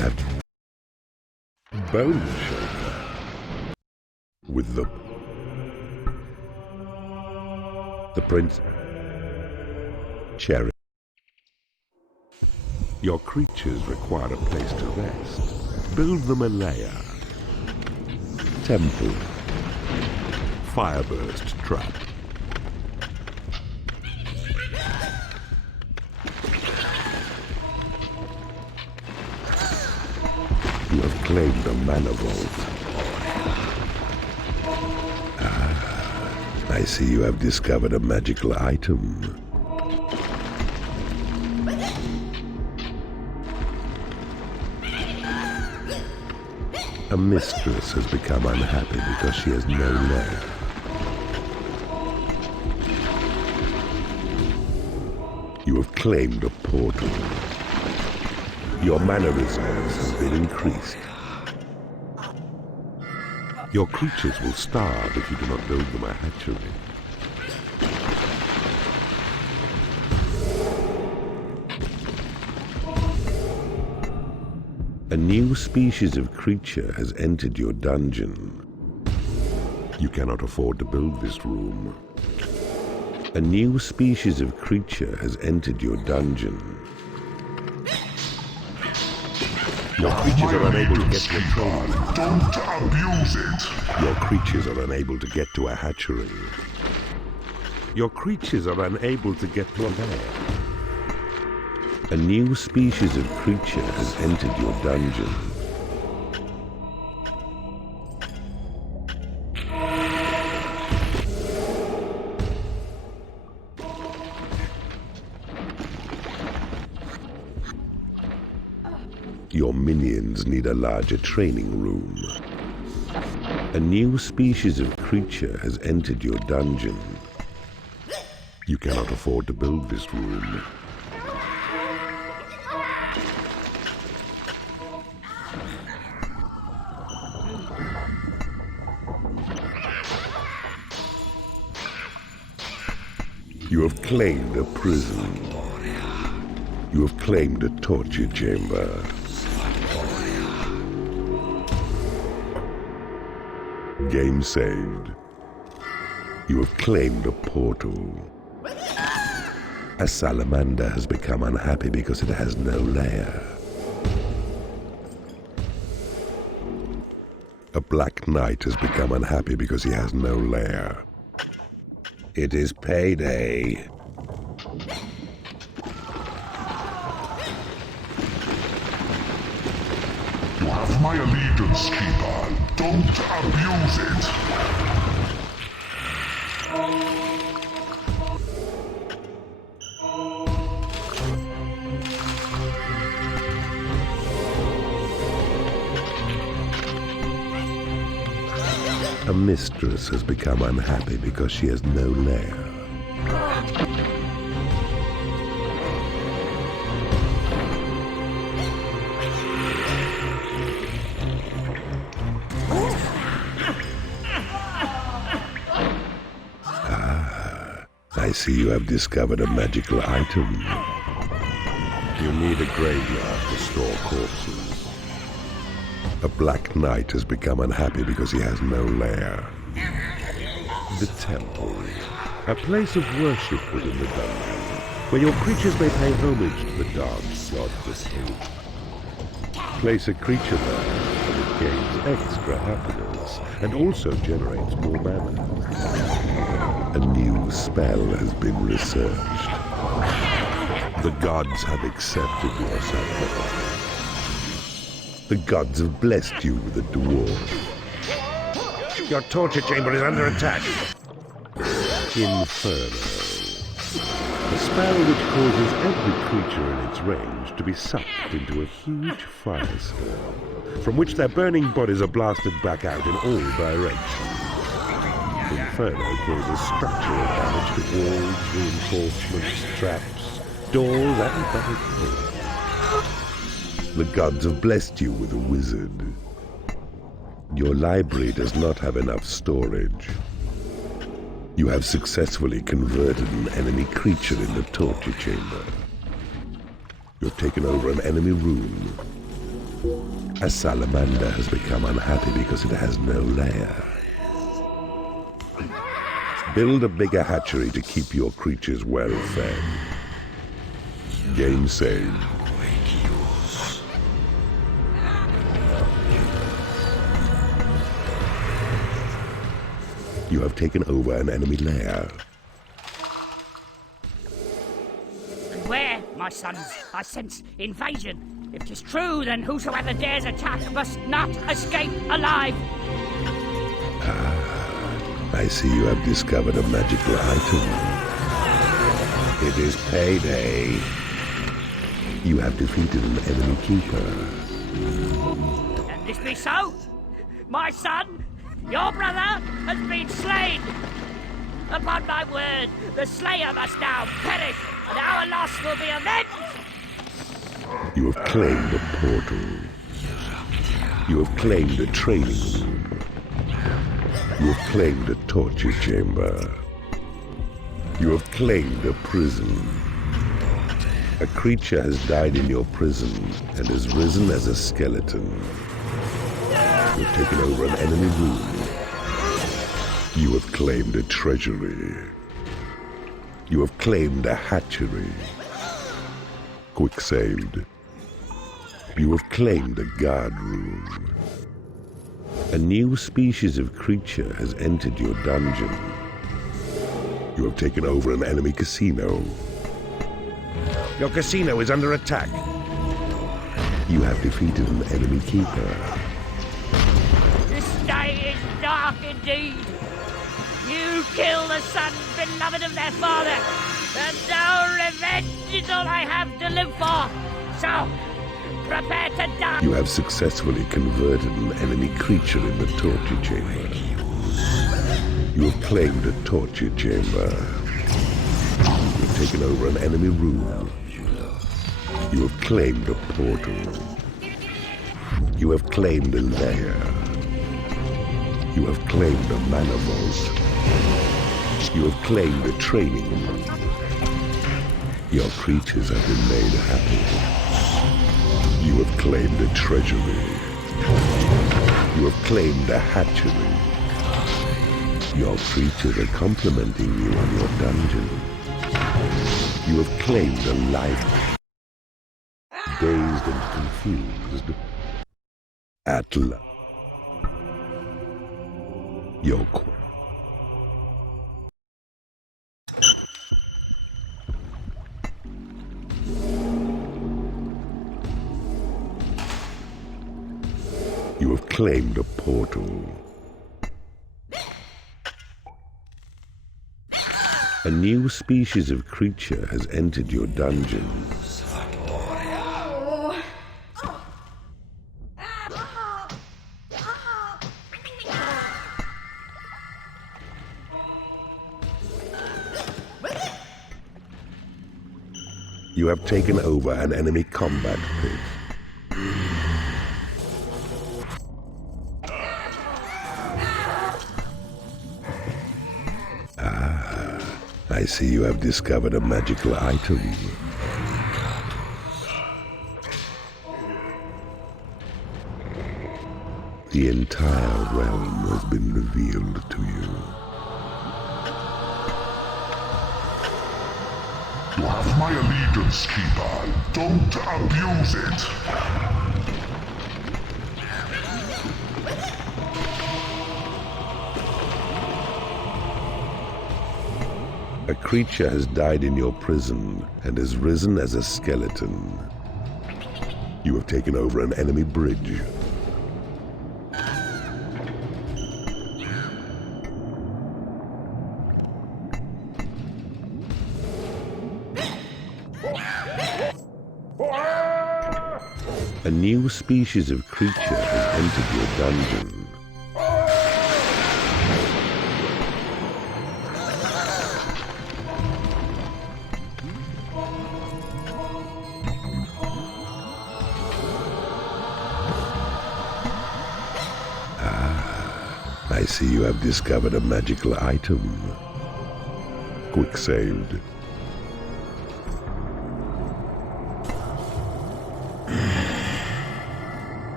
have bone shoulder with the prince cherry. Your creatures require a place to rest. Build them a lair. Temple. Fireburst trap. You have claimed a mana vault. I see you have discovered a magical item. A mistress has become unhappy because she has no lair. You have claimed a portal. Your mana reserves have been increased. Your creatures will starve if you do not build them a hatchery. A new species of creature has entered your dungeon. You cannot afford to build this room. A new species of creature has entered your dungeon. Your creatures are unable to get to a training. Don't abuse it! Your creatures are unable to get to a hatchery. Your creatures are unable to get to a lair. A new species of creature has entered your dungeon. Your minions need a larger training room. A new species of creature has entered your dungeon. You cannot afford to build this room. You have claimed a prison. You have claimed a torture chamber. Game saved. You have claimed a portal. A salamander has become unhappy because it has no lair. A black knight has become unhappy because he has no lair. It is payday. You have my allegiance, Keeper. Don't abuse it! A mistress has become unhappy because she has no lair. I see you have discovered a magical item. You need a graveyard to store corpses. A black knight has become unhappy because he has no lair. The temple. A place of worship within the dungeon, where your creatures may pay homage to the dark god Crystal. Place a creature there, and it gains extra happiness, and also generates more mana. A new spell has been researched. The gods have accepted your sacrifice. The gods have blessed you with a dwarf. Your torture chamber is under attack. Inferno. A spell which causes every creature in its range to be sucked into a huge firestorm, from which their burning bodies are blasted back out in all directions. Inferno causes structural damage to walls, reinforcements, traps, doors, and barricades. The gods have blessed you with a wizard. Your library does not have enough storage. You have successfully converted an enemy creature in the torture chamber. You've taken over an enemy room. A salamander has become unhappy because it has no lair. Build a bigger hatchery to keep your creatures well fed. Game saved. You have taken over an enemy lair. Beware, my sons. I sense invasion. If 'tis true, then whosoever dares attack must not escape alive. I see you have discovered a magical item. It is payday. You have defeated an enemy keeper. Can this be so? My son, your brother, has been slain. Upon my word, the slayer must now perish, and our loss will be avenged. You have claimed a portal. You have claimed a training room. You have claimed a torture chamber. You have claimed a prison. A creature has died in your prison and has risen as a skeleton. You have taken over an enemy room. You have claimed a treasury. You have claimed a hatchery. Quick saved. You have claimed a guard room. A new species of creature has entered your dungeon. You have taken over an enemy casino. Your casino is under attack. You have defeated an enemy keeper. This day is dark indeed. You kill the sons beloved of their father, and now revenge is all I have to live for. So, prepare to die. You have successfully converted an enemy creature in the torture chamber. You have claimed a torture chamber. You have taken over an enemy room. You have claimed a portal. You have claimed a lair. You have claimed a mana vault. You have claimed a training room. Your creatures have been made happy. You have claimed a treasury. You have claimed a hatchery. Your creatures are complimenting you on your dungeon. You have claimed a life. Dazed and confused. At last. Your quest. You have claimed a portal. A new species of creature has entered your dungeon. You have taken over an enemy combat pit. I see you have discovered a magical item. The entire realm has been revealed to you. You have my allegiance, Keeper. Don't abuse it. A creature has died in your prison and has risen as a skeleton. You have taken over an enemy bridge. A new species of creature has entered your dungeon. I see you have discovered a magical item. Quick saved.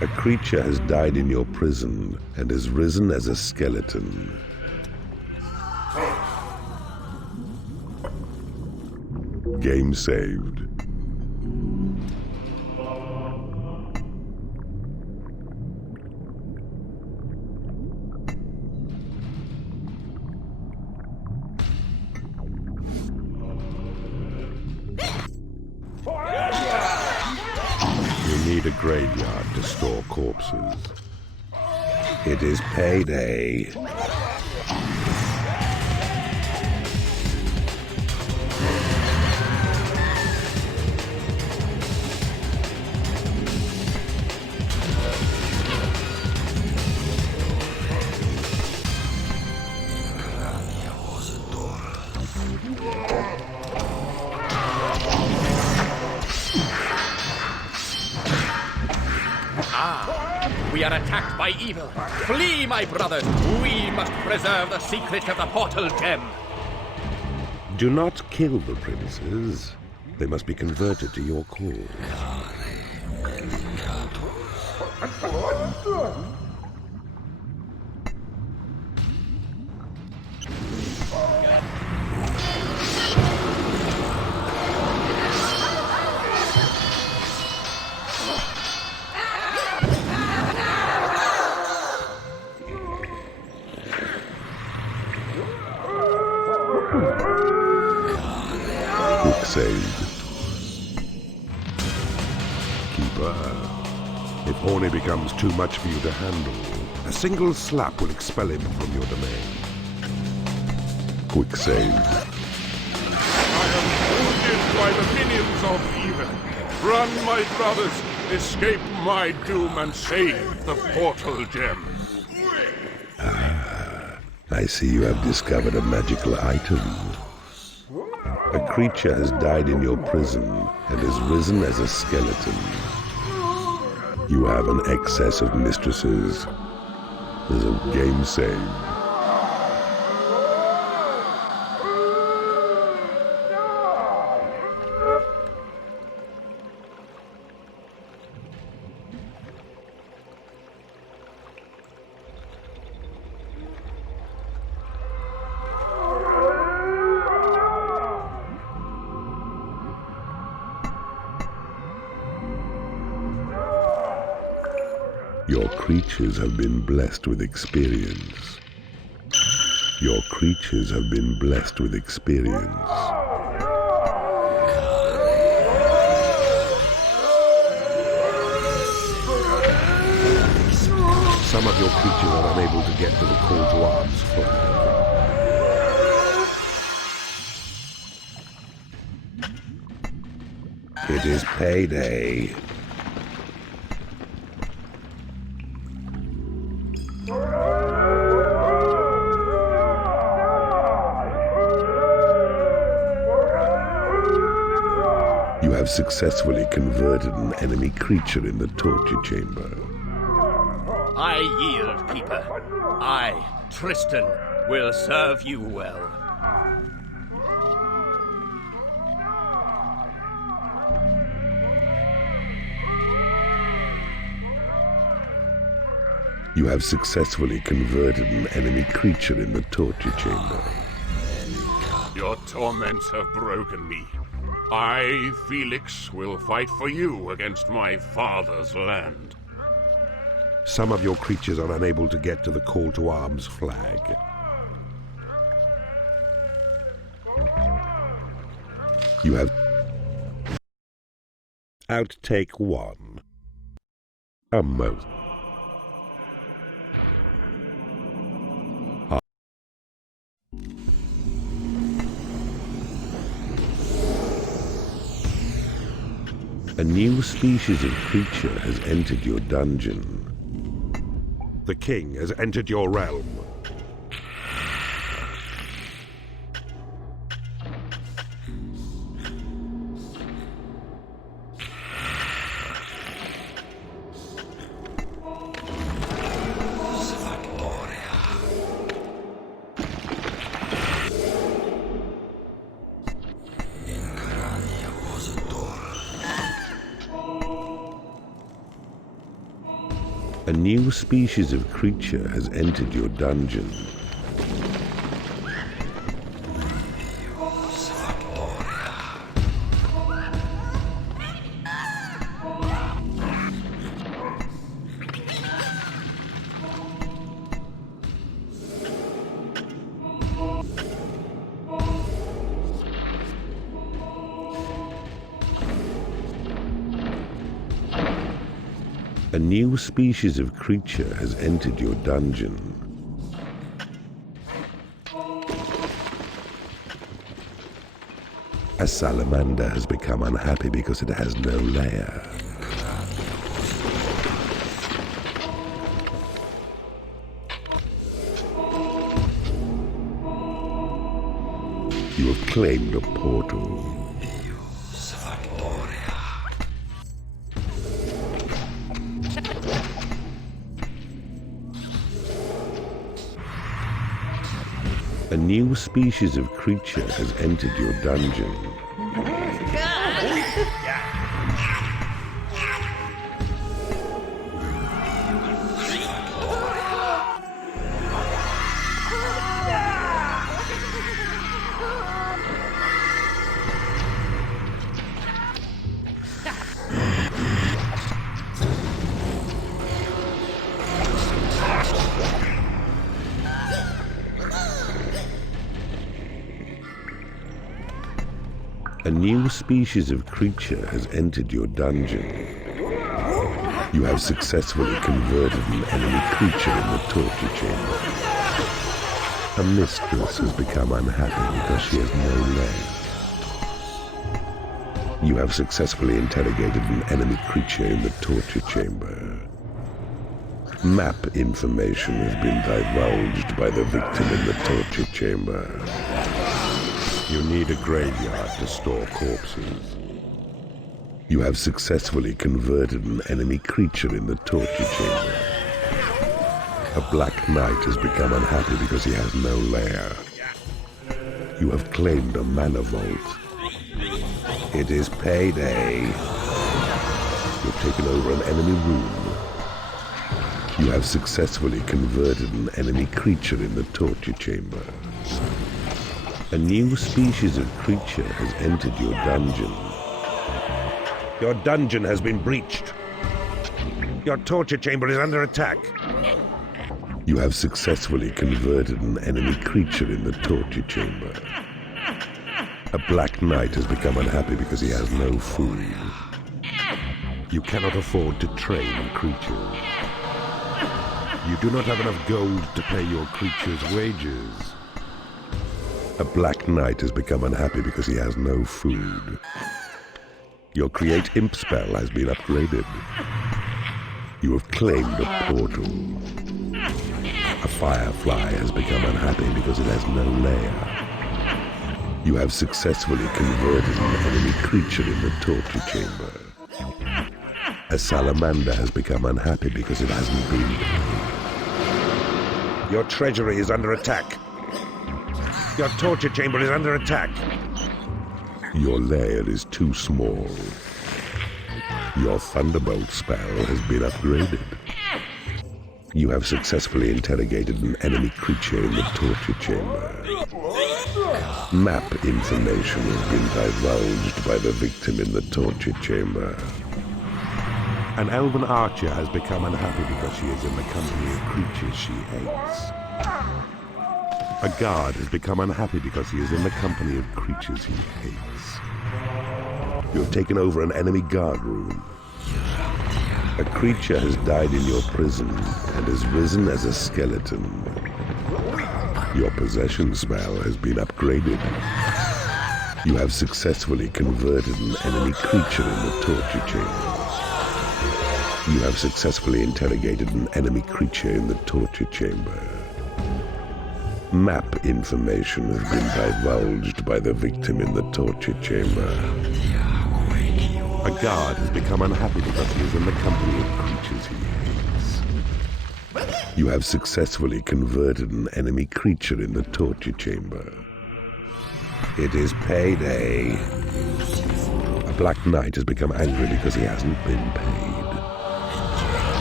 A creature has died in your prison and has risen as a skeleton. Game saved. You need a graveyard to store corpses. It is payday. We are attacked by evil. Flee, my brothers. We must preserve the secret of the portal gem. Do not kill the princes. They must be converted to your cause. Saved. Keeper, if Horny becomes too much for you to handle, a single slap will expel him from your domain. Quick save. I am wounded by the minions of evil. Run, my brothers, escape my doom and save the portal gem. I see you have discovered a magical item. A creature has died in your prison and has risen as a skeleton. You have an excess of mistresses. There's a game saved. Your creatures have been blessed with experience. Your creatures have been blessed with experience. Some of your creatures are unable to get to the call to arms flag. It is payday. You have successfully converted an enemy creature in the torture chamber. I yield, Keeper. I, Tristan, will serve you well. You have successfully converted an enemy creature in the torture chamber. Your torments have broken me. I, Felix, will fight for you against my father's land. Some of your creatures are unable to get to the call to arms flag. You have... Outtake 1. A most... A new species of creature has entered your dungeon. The king has entered your realm. A new species of creature has entered your dungeon. A new species of creature has entered your dungeon. A salamander has become unhappy because it has no lair. You have claimed a portal. A new species of creature has entered your dungeon. A new species of creature has entered your dungeon. You have successfully converted an enemy creature in the torture chamber. A mistress has become unhappy because she has no legs. You have successfully interrogated an enemy creature in the torture chamber. Map information has been divulged by the victim in the torture chamber. You need a graveyard to store corpses. You have successfully converted an enemy creature in the torture chamber. A black knight has become unhappy because he has no lair. You have claimed a mana vault. It is payday. You've taken over an enemy room. You have successfully converted an enemy creature in the torture chamber. A new species of creature has entered your dungeon. Your dungeon has been breached. Your torture chamber is under attack. You have successfully converted an enemy creature in the torture chamber. A black knight has become unhappy because he has no food. You cannot afford to train creatures. You do not have enough gold to pay your creature's wages. A black knight has become unhappy because he has no food. Your create imp spell has been upgraded. You have claimed a portal. A firefly has become unhappy because it has no lair. You have successfully converted an enemy creature in the torture chamber. A salamander has become unhappy because it hasn't been. Your treasury is under attack. Your torture chamber is under attack. Your lair is too small. Your thunderbolt spell has been upgraded. You have successfully interrogated an enemy creature in the torture chamber. Map information has been divulged by the victim in the torture chamber. An elven archer has become unhappy because she is in the company of creatures she hates. A guard has become unhappy because he is in the company of creatures he hates. You have taken over an enemy guard room. A creature has died in your prison and has risen as a skeleton. Your possession spell has been upgraded. You have successfully converted an enemy creature in the torture chamber. You have successfully interrogated an enemy creature in the torture chamber. Map information has been divulged by the victim in the torture chamber. A guard has become unhappy because he is in the company of creatures he hates. You have successfully converted an enemy creature in the torture chamber. It is payday. A black knight has become angry because he hasn't been paid.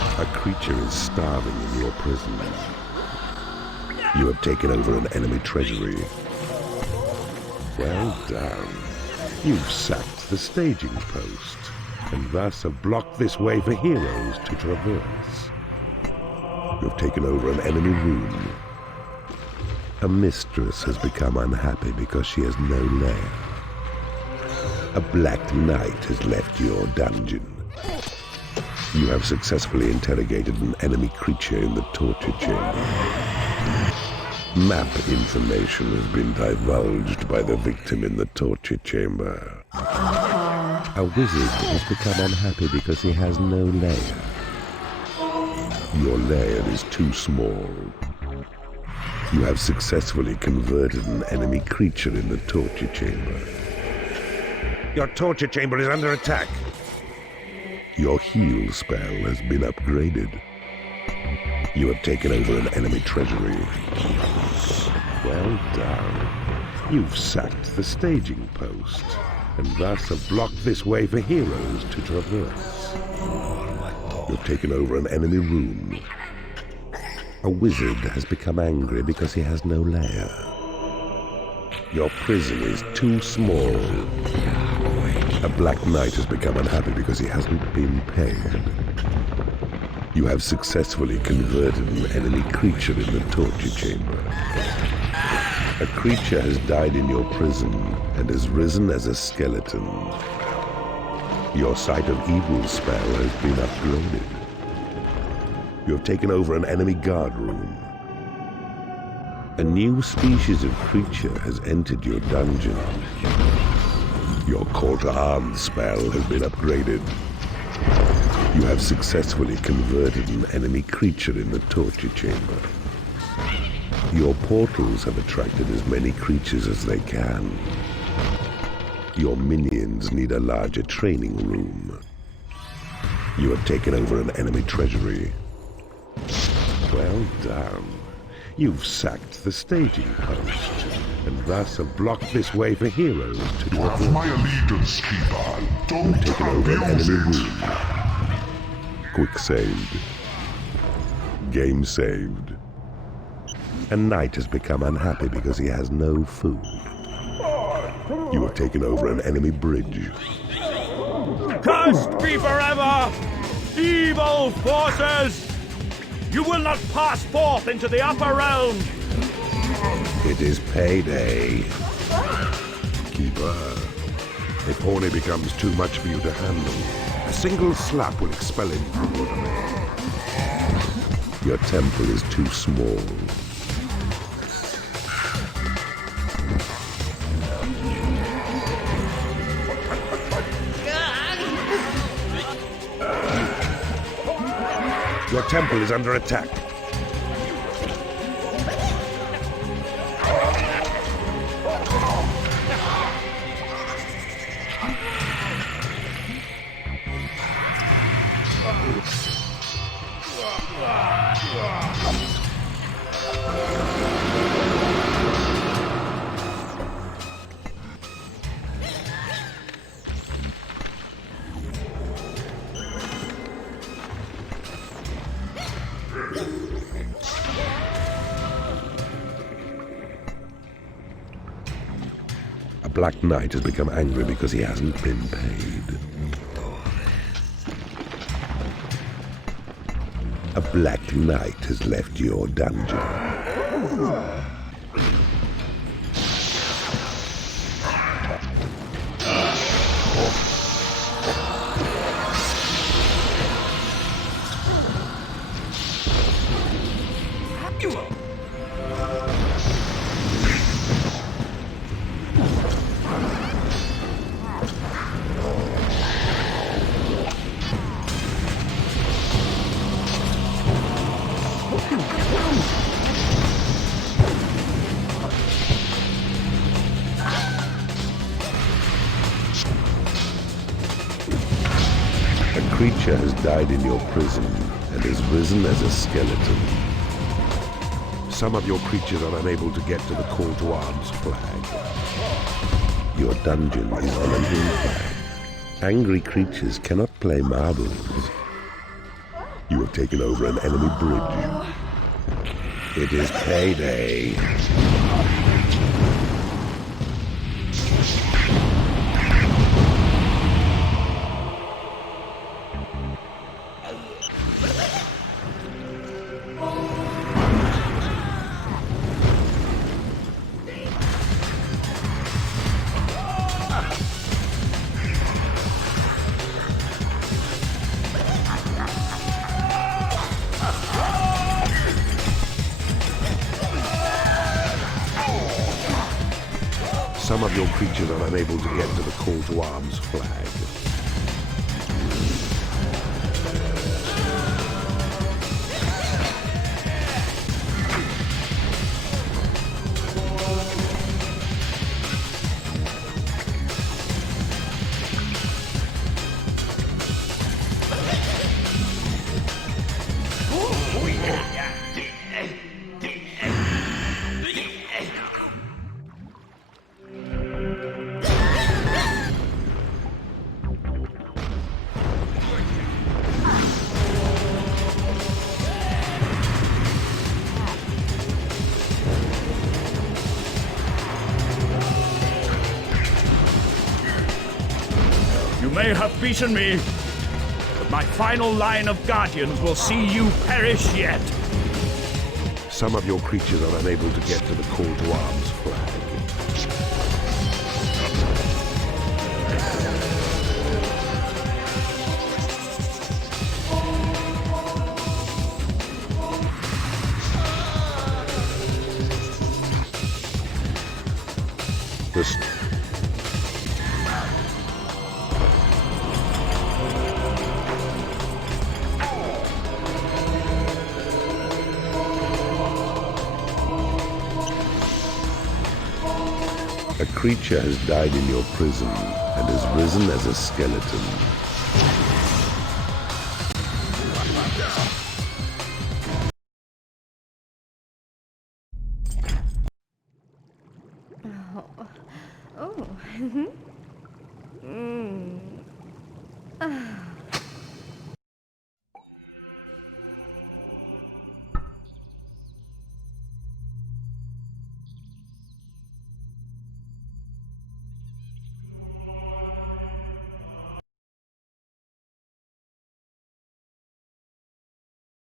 A creature is starving in your prison. You have taken over an enemy treasury. Well done. You've sacked the staging post, and thus have blocked this way for heroes to traverse. You have taken over an enemy room. A mistress has become unhappy because she has no lair. A black knight has left your dungeon. You have successfully interrogated an enemy creature in the torture chamber. Map information has been divulged by the victim in the torture chamber. A wizard has become unhappy because he has no lair. Your lair is too small. You have successfully converted an enemy creature in the torture chamber. Your torture chamber is under attack. Your heal spell has been upgraded. You have taken over an enemy treasury. Well done. You've sacked the staging post, and thus have blocked this way for heroes to traverse. You've taken over an enemy room. A wizard has become angry because he has no lair. Your prison is too small. A black knight has become unhappy because he hasn't been paid. You have successfully converted an enemy creature in the torture chamber. A creature has died in your prison and has risen as a skeleton. Your sight of evil spell has been upgraded. You have taken over an enemy guard room. A new species of creature has entered your dungeon. Your call to arms spell has been upgraded. You have successfully converted an enemy creature in the torture chamber. Your portals have attracted as many creatures as they can. Your minions need a larger training room. You have taken over an enemy treasury. Well done. You've sacked the staging post, and thus have blocked this way for heroes to You have my allegiance, Keeper. Don't You've taken over an abuse enemy it. room. Quick saved. Game saved. A knight has become unhappy because he has no food. You have taken over an enemy bridge. Cursed be forever! Evil forces! You will not pass forth into the upper realm! It is payday. Keeper, if Horny becomes too much for you to handle, a single slap will expel him from your domain. Your temple is too small. Your temple is under attack. A black knight has become angry because he hasn't been paid. A black knight has left your dungeon. A creature has died in your prison and has risen as a skeleton. Some of your creatures are unable to get to the call to arms flag. Your dungeon is on an hill flag. Angry creatures cannot play marbles. You have taken over an enemy bridge. It is payday. Some of your creatures are unable to get to the call to arms flag. You may have beaten me, but my final line of guardians will see you perish yet. Some of your creatures are unable to get to the call to arms flag. This A creature has died in your prison and has risen as a skeleton. Oh.